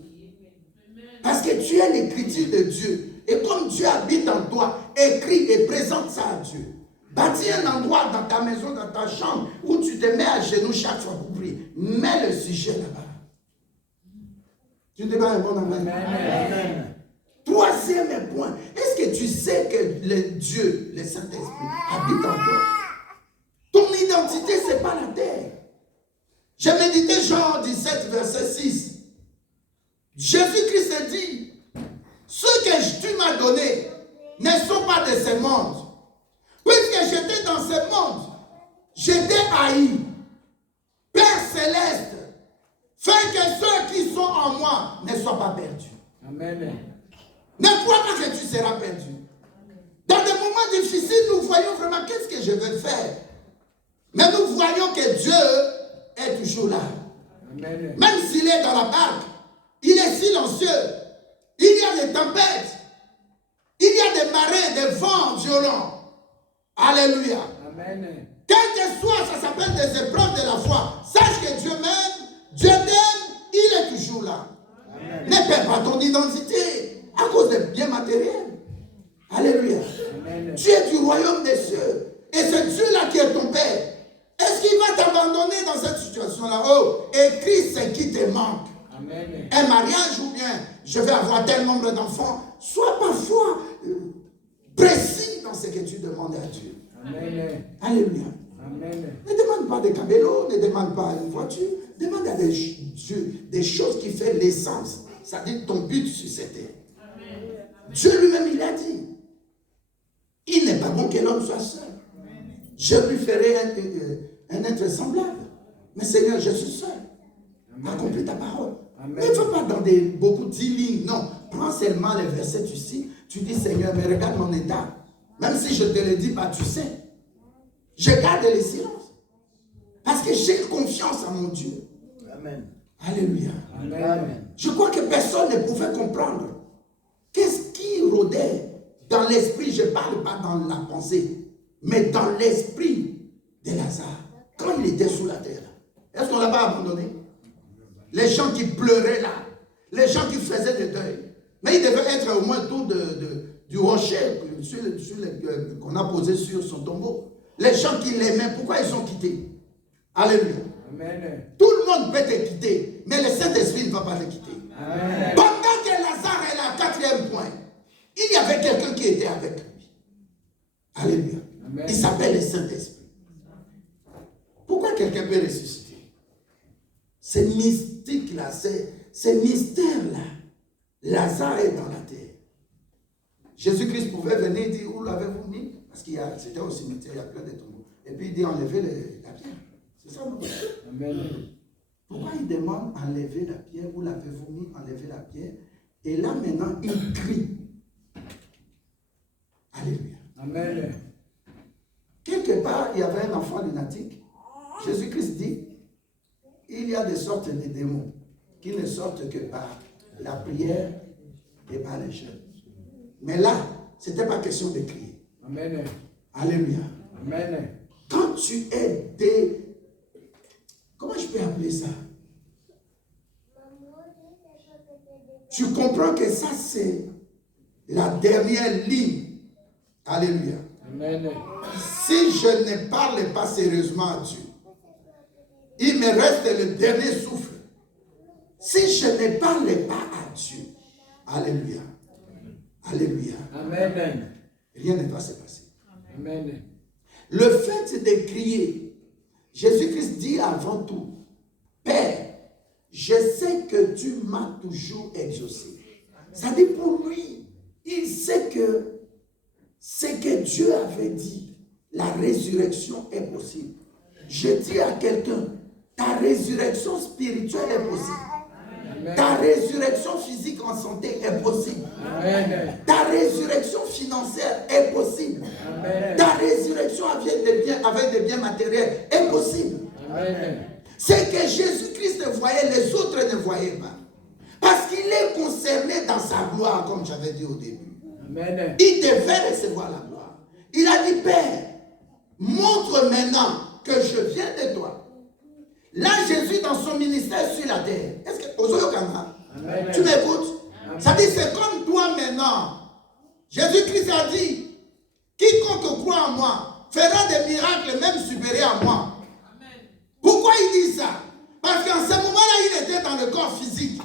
Parce que tu es l'écriture de Dieu. Et comme Dieu habite en toi, écris et présente ça à Dieu. Bâtis un endroit dans ta maison, dans ta chambre, où tu te mets à genoux chaque fois pour prier. Mets le sujet là-bas. Tu te mets un bon amen. Amen. 3e point. Est-ce que tu sais que le Dieu, le Saint-Esprit, habite en toi? Ton identité, ce n'est pas la terre. J'ai médité Jean 17, verset 6. Jésus-Christ dit, ceux que tu m'as donnés ne sont pas de ce monde. Puisque j'étais dans ce monde, j'étais haï. Père céleste, fais que ceux qui sont en moi ne soient pas perdus. Amen. Ne crois pas que tu seras perdu. Dans des moments difficiles, nous voyons vraiment qu'est-ce que je vais faire. Mais nous voyons que Dieu est toujours là. Amen. Même s'il est dans la barque, il est silencieux. Il y a des tempêtes. Il y a des marées, des vents violents. Alléluia. Amen. Quel que soit, ça s'appelle des épreuves de la foi. Sache que Dieu m'aime, Dieu t'aime, il est toujours là. Amen. Ne perds pas ton identité à cause des biens matériels. Alléluia. Amen. Tu es du royaume des cieux. Et c'est Dieu-là qui est ton Père. Est-ce qu'il va t'abandonner dans cette situation-là? Oh, écris ce qui te manque. Amen. Un mariage ou bien je vais avoir tel nombre d'enfants. Sois parfois précis dans ce que tu demandes à Dieu. Amen. Alléluia. Amen. Ne demande pas des camélos, ne demande pas une voiture. Demande à des choses qui font l'essence. C'est-à-dire ton but sur cette terre. Dieu lui-même, il a dit. Il n'est pas bon que l'homme soit seul. Je lui ferai un être semblable. Mais Seigneur, je suis seul. Accomplis ta parole. Amen. Ne va pas dans beaucoup de 10 lignes. Non. Prends seulement les versets, tu sais. Tu dis, Seigneur, mais regarde mon état. Même si je ne te le dis pas, tu sais. Je garde le silence. Parce que j'ai confiance en mon Dieu. Amen. Alléluia. Amen. Je crois que personne ne pouvait comprendre. Qu'est-ce qui rôdait dans l'esprit? Je ne parle pas dans la pensée, mais dans l'esprit de Lazare. Quand il était sous la terre. Est-ce qu'on ne l'a pas abandonné? Les gens qui pleuraient là. Les gens qui faisaient des deuils. Mais il devait être au moins autour du rocher qu'on a posé sur son tombeau. Les gens qui l'aimaient, pourquoi ils sont quittés? Alléluia. Amen. Tout le monde peut te quitter, mais le Saint-Esprit ne va pas te quitter. Amen. Pendant que Lazare est là, 4e point, il y avait quelqu'un qui était avec lui. Alléluia. Amen. Il s'appelle le Saint-Esprit. Pourquoi quelqu'un peut ressusciter? Ce mystique-là, ce mystère-là, Lazare est dans la terre. Jésus-Christ pouvait venir et dire, où l'avez-vous mis? Parce qu'il c'était au cimetière, il y a plein de tombeaux. Et puis il dit, enlevez la pierre. C'est ça, non? Amen. Pourquoi il demande enlever la pierre? Où l'avez-vous mis? Enlever la pierre. Et là maintenant, il crie. Alléluia. Amen. Quelque part, il y avait un enfant lunatique. Jésus-Christ dit, il y a des sortes de démons qui ne sortent que par la prière et par les jeûnes. Mais là, ce n'était pas question de crier. Amen. Alléluia. Amen. Quand tu es comment je peux appeler ça? Tu comprends que ça, c'est la dernière ligne. Alléluia. Amen. Si je ne parle pas sérieusement à Dieu, il me reste le dernier souffle. Si je ne parle pas à Dieu, alléluia. Alléluia. Amen. Rien ne va se passer. Amen. Le fait de crier, Jésus-Christ dit avant tout, Père, je sais que tu m'as toujours exaucé. Ça dit pour lui, il sait que ce que Dieu avait dit, la résurrection est possible. Je dis à quelqu'un, ta résurrection spirituelle est possible. Amen. Ta résurrection physique en santé est possible. Amen. Ta résurrection financière est possible. Amen. Ta résurrection avec des biens matériels est possible. Amen. C'est que Jésus-Christ voyait, les autres ne voyaient pas. Parce qu'il est concerné dans sa gloire, comme j'avais dit au début. Amen. Il devait recevoir la gloire. Il a dit, Père, montre maintenant que je viens de toi. Là, Jésus, dans son ministère sur la terre, est-ce que Amen. tu m'écoutes? Ça dit, c'est comme toi maintenant. Jésus-Christ a dit, quiconque croit en moi fera des miracles même supérieurs à moi. Pourquoi il dit ça? Parce qu'en ce moment-là, il était dans le corps physique.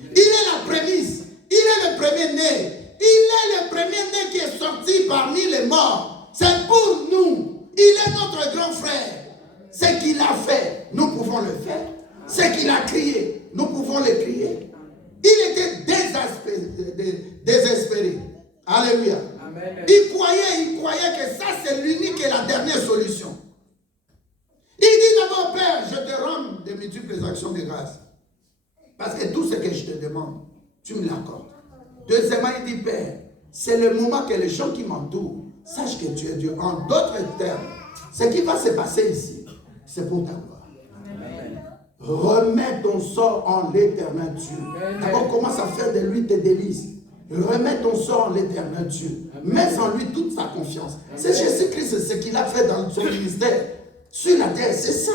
Il est la prémisse. Il est le premier-né. Il est le premier-né qui est sorti parmi les morts. C'est pour nous. Il est notre grand frère. Ce qu'il a fait, nous pouvons le faire. Ce qu'il a crié, nous pouvons le crier. Il était désespéré. Alléluia. Amen. Il croyait que ça c'est l'unique et la dernière solution. Il dit d'abord, Père, je te rends de multiples actions de grâce. Parce que tout ce que je te demande, tu me l'accordes. Deuxièmement, il dit, Père, c'est le moment que les gens qui m'entourent sachent que tu es Dieu. En d'autres termes, ce qui va se passer ici, c'est pour ta gloire. Amen. Remets ton sort en l'éternel Dieu. D'abord, commence à faire de lui tes délices. Remets ton sort en l'éternel Dieu. Mets en lui toute sa confiance. C'est Jésus-Christ, ce qu'il a fait dans son ministère sur la terre. C'est ça.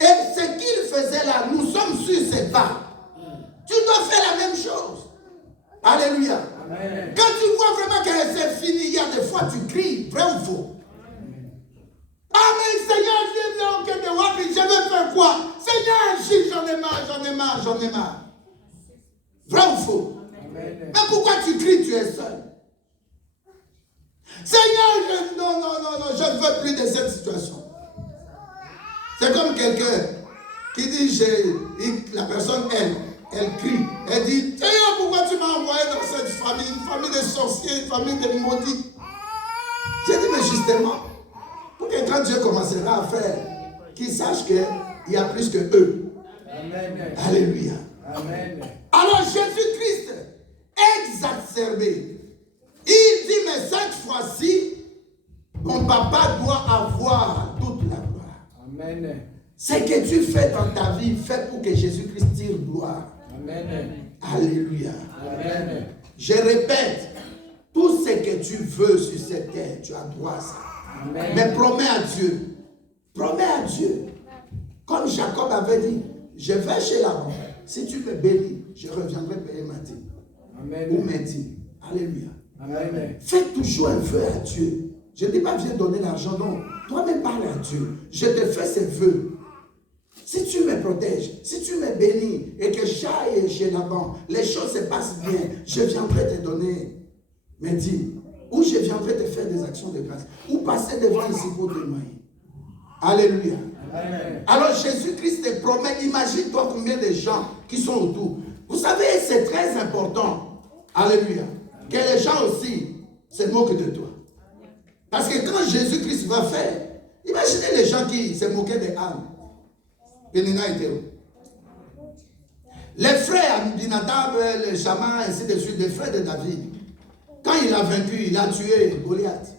Et ce qu'il faisait là, nous sommes sur ses pas. Tu dois faire la même chose. Alléluia. Amen. Quand tu vois vraiment que c'est fini, il y a des fois tu cries, vrai ou faux? Ah mais Seigneur, je vais faire quoi? Seigneur, j'en ai marre. j'en ai marre. Vrai ou faux? Amen. Mais pourquoi tu cries, tu es seul? Seigneur, non, je ne veux plus de cette situation. C'est comme quelqu'un qui dit, la personne, elle crie, elle dit, Seigneur, pourquoi tu m'as envoyé dans cette famille, une famille de sorciers, une famille de maudits? J'ai dit, mais justement, pour que quand Dieu commencera à faire, qu'ils sachent qu'il y a plus que eux. Amen. Alléluia. Amen. Alors Jésus-Christ, exacerbé, il dit, mais cette fois-ci, mon papa doit avoir toute la gloire. Amen. Ce que tu fais dans ta vie, fais pour que Jésus-Christ tire gloire. Amen. Alléluia. Amen. Je répète, tout ce que tu veux sur cette terre, tu as droit à ça. Amen. Mais promets à Dieu. Promets à Dieu. Comme Jacob avait dit, je vais chez Laban. Si tu me bénis, je reviendrai payer ma dîme. Amen. Ou mes dîmes. Alléluia. Amen. Fais toujours un vœu à Dieu. Je ne dis pas viens donner l'argent, non. Toi-même parle à Dieu. Je te fais ces vœux. Si tu me protèges, si tu me bénis et que j'aille chez Laban, les choses se passent bien, je viendrai te donner mes dîmes. Ou je viendrai te faire des actions de grâce. Ou passer devant ici pour témoigner. Alléluia. Amen. Alors Jésus-Christ te promet, imagine-toi combien de gens qui sont autour. Vous savez, c'est très important. Alléluia. Que les gens aussi se moquent de toi. Parce que quand Jésus-Christ va faire, imaginez les gens qui se moquaient des âmes. Pénina était où? Les frères Abinadab, les Shammah, ainsi de suite, les frères de David. Quand il a vaincu, il a tué Goliath.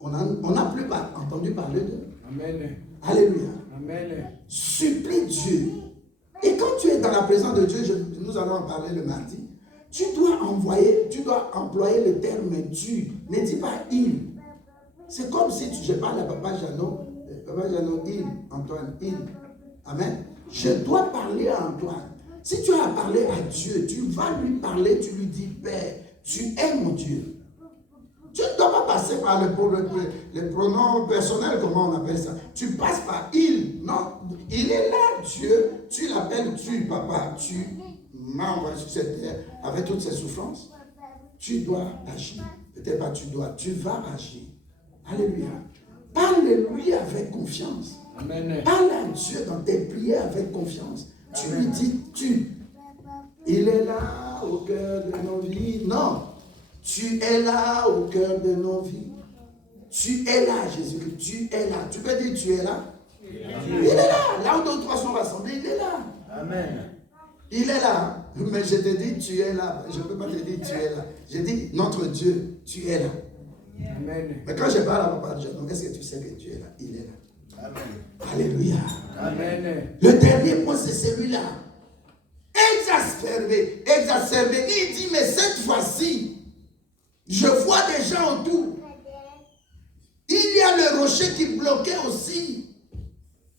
On n'a plus entendu parler d'eux. Amen. Alléluia. Amen. Supplie Dieu. Et quand tu es dans la présence de Dieu, nous allons en parler le mardi, tu dois employer le terme tu. Ne dis pas il. C'est comme si je parle à Papa Jeannot, il, Antoine, il. Amen. Je dois parler à Antoine. Si tu as à parler à Dieu, tu vas lui parler, tu lui dis, Père, tu es mon Dieu. Tu ne dois pas passer par le pronom personnel, comment on appelle ça. Tu passes par il. Non, il est là, Dieu. Tu l'appelles tu, papa. Tu m'as envoyé sur cette terre avec toutes ces souffrances. Tu dois agir. Peut-être pas tu dois, tu vas agir. Alléluia. Parle-lui avec confiance. Amen. Parle à Dieu dans tes prières avec confiance. Tu lui dis, tu. Il est là au cœur de nos vies. Non. Tu es là au cœur de nos vies. Tu es là, Jésus-Christ. Tu es là. Tu peux dire tu es là? Il est là. Là où deux ou trois sont rassemblés, il est là. Amen. Il est là. Mais je te dis tu es là. Je ne peux pas te dire tu es là. Je dis notre Dieu, tu es là. Amen. Mais quand je parle à Papa Dieu, est-ce que tu sais que tu es là? Il est là. Amen. Alléluia. Amen. Le dernier point, c'est celui-là. Exacerbé. Il dit, mais cette fois-ci, je vois des gens autour. Il y a le rocher qui bloquait aussi.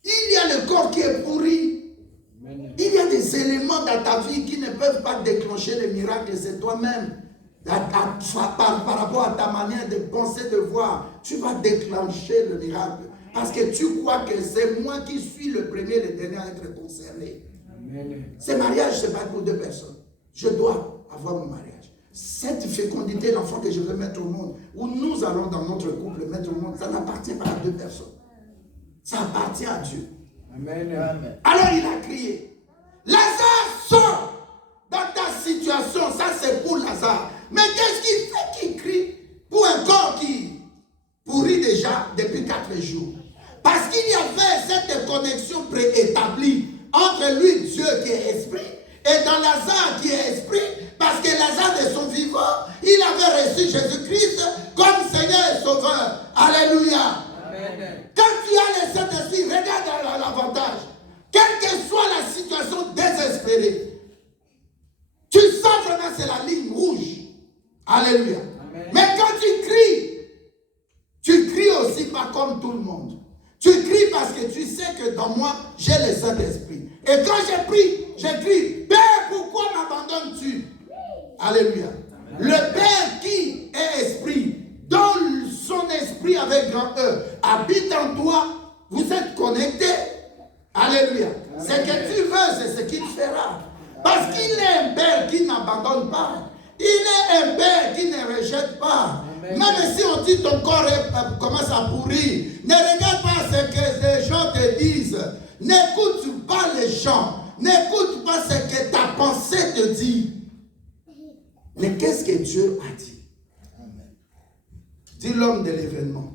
Il y a le corps qui est pourri. Amen. Il y a des éléments dans ta vie qui ne peuvent pas déclencher le miracle. C'est toi-même. Par rapport à ta manière de penser, de voir, tu vas déclencher le miracle. Parce que tu crois que c'est moi qui suis le premier, le dernier à être concerné. Amen. Ce mariage, ce n'est pas pour deux personnes. Je dois avoir mon mariage. Cette fécondité d'enfant que je veux mettre au monde, où nous allons dans notre couple mettre au monde, ça n'appartient pas à deux personnes. Ça appartient à Dieu. Amen. Alors il a crié, Lazare, sort dans ta situation. Ça c'est pour Lazare. Mais qu'est-ce qu'il fait qu'il crie pour un corps qui pourrit déjà depuis 4 jours? Parce qu'il y avait cette connexion préétablie entre lui, Dieu qui est esprit, et dans Lazare qui est esprit, parce que Lazare de son vivant, il avait reçu Jésus-Christ comme Seigneur et Sauveur. Alléluia. Amen. Quand tu as le Saint-Esprit, regarde l'avantage. Quelle que soit la situation désespérée, tu sens vraiment c'est la ligne rouge. Alléluia. Amen. Mais quand tu cries aussi pas comme tout le monde. Tu cries parce que tu sais que dans moi, j'ai le Saint-Esprit. Et quand je crie, Père, pourquoi m'abandonnes-tu? Alléluia. Le Père qui est esprit, dont son esprit avec grand E habite en toi, vous êtes connectés. Alléluia. Ce que tu veux, c'est ce qu'il fera. Parce qu'il est un Père qui n'abandonne pas. Il est un Père qui ne rejette pas. Amen. Même si on dit ton corps commence à pourrir, ne regarde pas ce que les gens te disent. N'écoute pas les gens. N'écoute pas ce que ta pensée te dit. Mais qu'est-ce que Dieu a dit? Dis l'homme de l'événement.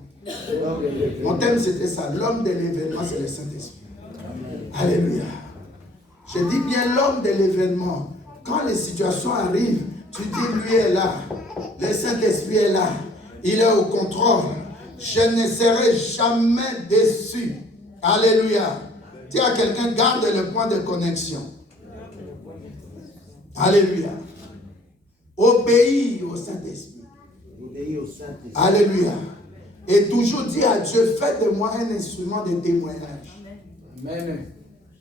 Mon thème c'était ça. L'homme de l'événement, c'est le Saint-Esprit. Alléluia. Je dis bien l'homme de l'événement. Quand les situations arrivent, tu dis lui est là. Le Saint-Esprit est là. Il est au contrôle. Je ne serai jamais déçu. Alléluia. Dis à quelqu'un, garde le point de connexion. Alléluia. Obéis au Saint-Esprit. Alléluia. Et toujours dis à Dieu, fais de moi un instrument de témoignage. Amen.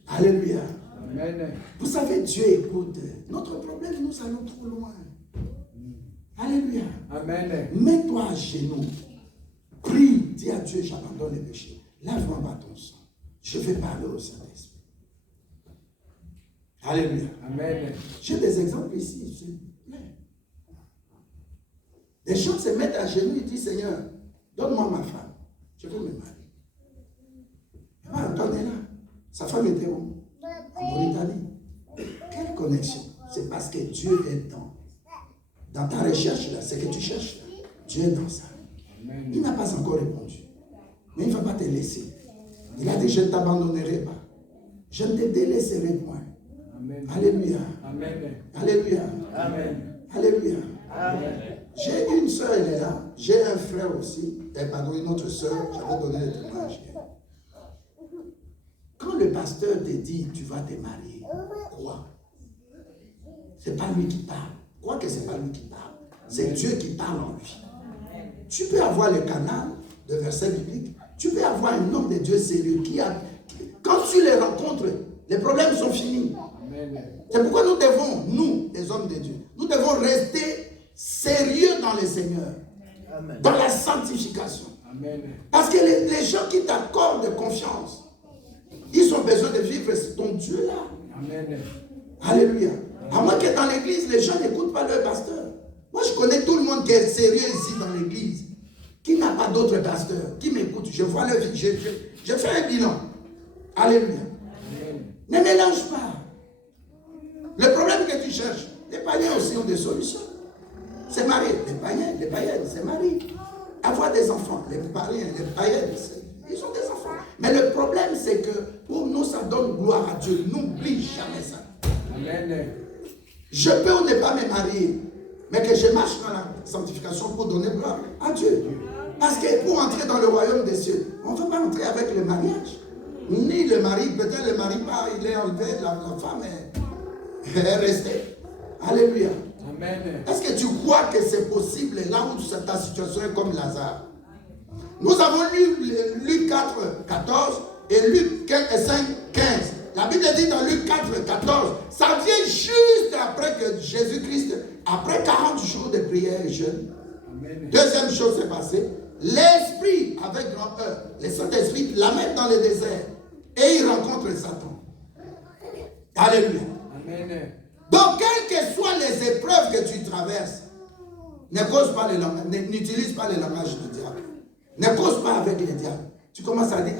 Alléluia. Amen. Vous savez, Dieu écoute. Notre problème, nous allons trop loin. Alléluia. Amen. Mets-toi à genoux. Prie. Dis à Dieu, j'abandonne les péchés. Lave-moi par ton sang. Je vais parler au Saint-Esprit. Alléluia. Amen. J'ai des exemples ici. S'il vous plaît. Des gens se mettent à genoux et disent, Seigneur, donne-moi ma femme. Je veux me marier. Ah, Antoine est là. Sa femme était où? En Mauritanie. Quelle connexion? C'est parce que Dieu est dans ta recherche là. C'est que tu cherches là. Dieu est dans ça. Amen. Il n'a pas encore répondu. Mais il ne va pas te laisser. Il a dit, je ne t'abandonnerai pas. Je ne te délaisserai point. Amen. Alléluia. Amen. Alléluia. Amen. Alléluia. Amen. J'ai une soeur, elle est là. J'ai un frère aussi. Et pardon, une autre soeur, j'avais donné le témoignage. Quand le pasteur te dit, tu vas te marier, crois. Ce n'est pas lui qui parle. Crois que ce n'est pas lui qui parle. C'est Dieu qui parle en lui. Tu peux avoir le canal de versets bibliques. Tu peux avoir un homme de Dieu sérieux quand tu les rencontres, les problèmes sont finis. C'est pourquoi nous devons, nous, les hommes de Dieu, nous devons rester sérieux dans le Seigneur. Amen. Dans la sanctification. Amen. Parce que les gens qui t'accordent confiance, ils ont besoin de vivre ton Dieu là. Amen. Alléluia. À moins que dans l'église, les gens n'écoutent pas leur pasteur. Moi, je connais tout le monde qui est sérieux ici dans l'église, qui n'a pas d'autre pasteur, qui m'écoute. Je vois leur vie, je fais un bilan. Alléluia. Amen. Ne mélange pas. Le problème que tu cherches, les païens aussi ont des solutions. C'est marier. Les païennes, c'est marier. Avoir des enfants. Les païennes, ils ont des enfants. Mais le problème, c'est que pour nous, ça donne gloire à Dieu. N'oublie jamais ça. Amen. Je peux ou ne pas me marier, mais que je marche dans la sanctification pour donner gloire à Dieu. Parce que pour entrer dans le royaume des cieux, on ne peut pas entrer avec le mariage. Ni le mari, peut-être le mari part, il est enlevé, la femme est restée. Alléluia. Amen. Est-ce que tu crois que c'est possible là où ta situation est comme Lazare? Nous avons lu Luc 4, 14 et Luc 5, 15. La Bible dit dans Luc 4, 14, ça vient juste après que Jésus-Christ, après 40 jours de prière et jeûne. Amen. Deuxième chose s'est passée. L'Esprit, avec grand E, le Saint-Esprit l'amène dans le désert et il rencontre Satan. Alléluia. Amen. Donc, quelles que soient les épreuves que tu traverses, n'utilise pas le langage du diable. Ne cause pas avec les diables. Tu commences à dire,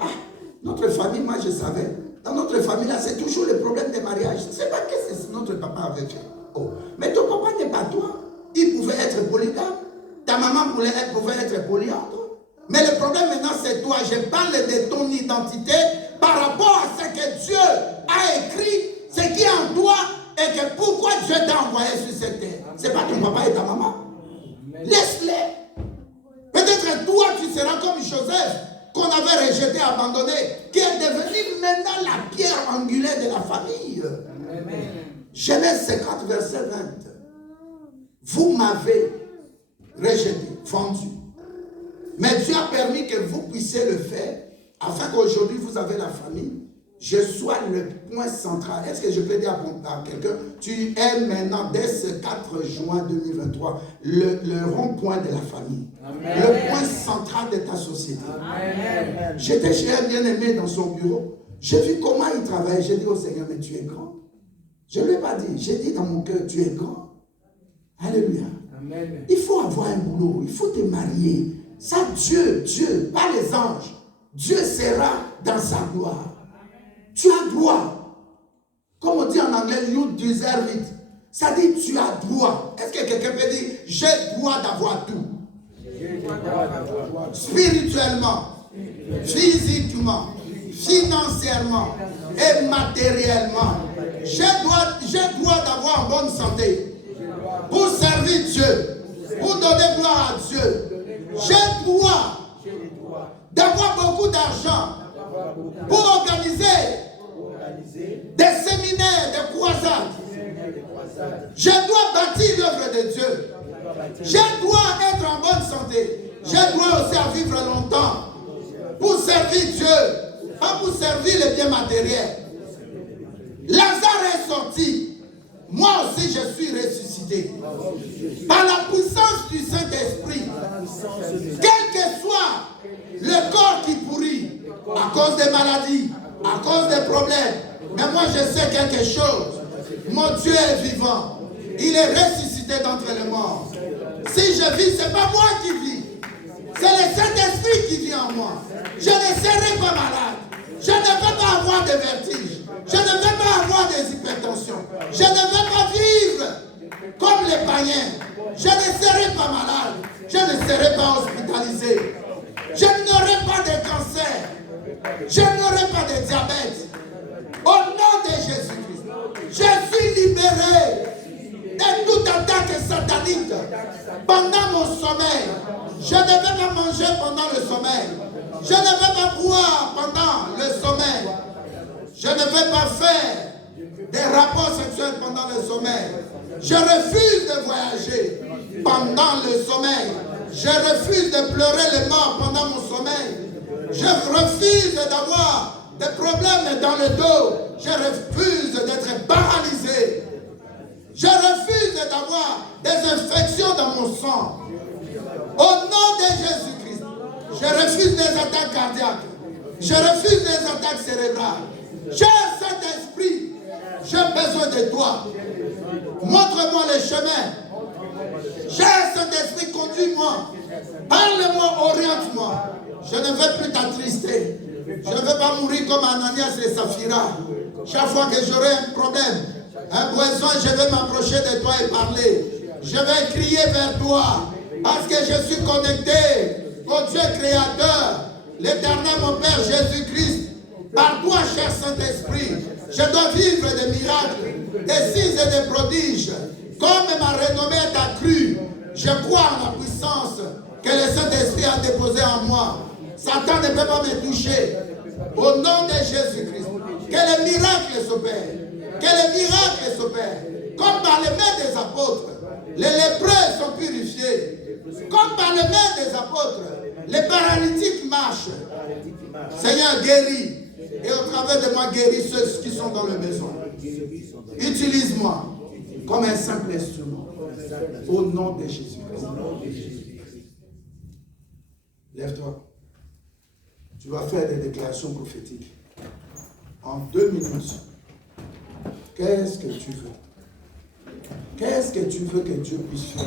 notre famille, moi je savais, dans notre famille là, c'est toujours le problème des mariages. Je ne sais pas qu'est-ce que notre papa avait fait. Oh. Mais ton papa n'est pas toi. Il pouvait être polygame. Ta maman pouvait être polyandre. Mais le problème maintenant, c'est toi. Je parle de ton identité par rapport à ce que Dieu a écrit, ce qui est en toi, et que pourquoi Dieu t'a envoyé sur cette terre. Ce n'est pas ton papa et ta maman. Laisse-les. Peut-être toi, tu seras comme Joseph, qu'on avait rejeté, abandonné, qui est devenu maintenant la pierre angulaire de la famille. Amen. Genèse 50, verset 20. Vous m'avez rejeté, vendu. Mais Dieu a permis que vous puissiez le faire, afin qu'aujourd'hui vous avez la famille. Je sois le point central. Est-ce que je peux dire à quelqu'un, tu es maintenant, dès ce 4 juin 2023, le rond-point de la famille. Amen. Le point central de ta société. Amen. J'étais chez un bien-aimé dans son bureau. J'ai vu comment il travaille. J'ai dit au Seigneur, mais tu es grand. Je ne lui ai pas dit. J'ai dit dans mon cœur, tu es grand. Alléluia. Amen. Il faut avoir un boulot. Il faut te marier. Ça, Dieu, pas les anges. Dieu sera dans sa gloire. Tu as droit. Comme on dit en anglais, you deserve it. Ça dit, tu as droit. Est-ce que quelqu'un peut dire, j'ai droit d'avoir tout? Spirituellement, physiquement, financièrement et matériellement. J'ai droit d'avoir en bonne santé pour servir Dieu, pour donner gloire à Dieu. J'ai droit d'avoir beaucoup d'argent pour organiser des séminaires, des croisades. Je dois bâtir l'œuvre de Dieu. Je dois être en bonne santé. Je dois aussi vivre longtemps pour servir Dieu, pas pour servir les biens matériels. Lazare est sorti. Moi aussi, je suis ressuscité. Par la puissance du Saint-Esprit, quel que soit le corps qui pourrit, à cause des maladies, à cause des problèmes, mais moi je sais quelque chose. Mon Dieu est vivant. Il est ressuscité d'entre les morts. Si je vis, ce n'est pas moi qui vis. C'est le Saint-Esprit qui vit en moi. Je ne serai pas malade. Je ne vais pas avoir de vertige. Je ne vais pas avoir des hypertensions. Je ne vais pas vivre comme les païens. Je ne serai pas malade. Je ne serai pas hospitalisé. Je n'aurai pas de cancer. Je n'aurai pas de diabète. Au nom de Jésus-Christ, je suis libéré de toute attaque satanique pendant mon sommeil. Je ne vais pas manger pendant le sommeil. Je ne vais pas boire pendant le sommeil. Je ne vais pas faire des rapports sexuels pendant le sommeil. Je refuse de voyager pendant le sommeil. Je refuse de pleurer les morts pendant mon sommeil. Je refuse d'avoir des problèmes dans le dos. Je refuse d'être paralysé. Je refuse d'avoir des infections dans mon sang. Au nom de Jésus-Christ, je refuse des attaques cardiaques. Je refuse des attaques cérébrales. Cher Saint-Esprit, j'ai besoin de toi. Montre-moi le chemin. Cher Saint-Esprit, conduis-moi. Parle-moi, oriente-moi. Je ne veux plus t'attrister. Je ne veux pas mourir comme Ananias et Saphira. Chaque fois que j'aurai un problème, un besoin, je vais m'approcher de toi et parler. Je vais crier vers toi. Parce que je suis connecté au Dieu créateur, l'éternel mon Père Jésus-Christ. Par toi, cher Saint-Esprit, je dois vivre des miracles, des signes et des prodiges. Comme ma renommée est accrue, je crois en la puissance que le Saint-Esprit a déposée en moi. Satan ne peut pas me toucher. Au nom de Jésus-Christ, que les miracles s'opèrent. Que les miracles s'opèrent. Comme par les mains des apôtres, les lépreux sont purifiés. Comme par les mains des apôtres, les paralytiques marchent. Seigneur, guéris. Et au travers de moi, guéris ceux qui sont dans le besoin. Utilise-moi comme un simple instrument. Au nom de Jésus-Christ. Lève-toi. Tu vas faire des déclarations prophétiques. En 2 minutes. Qu'est-ce que tu veux? Qu'est-ce que tu veux que Dieu puisse faire?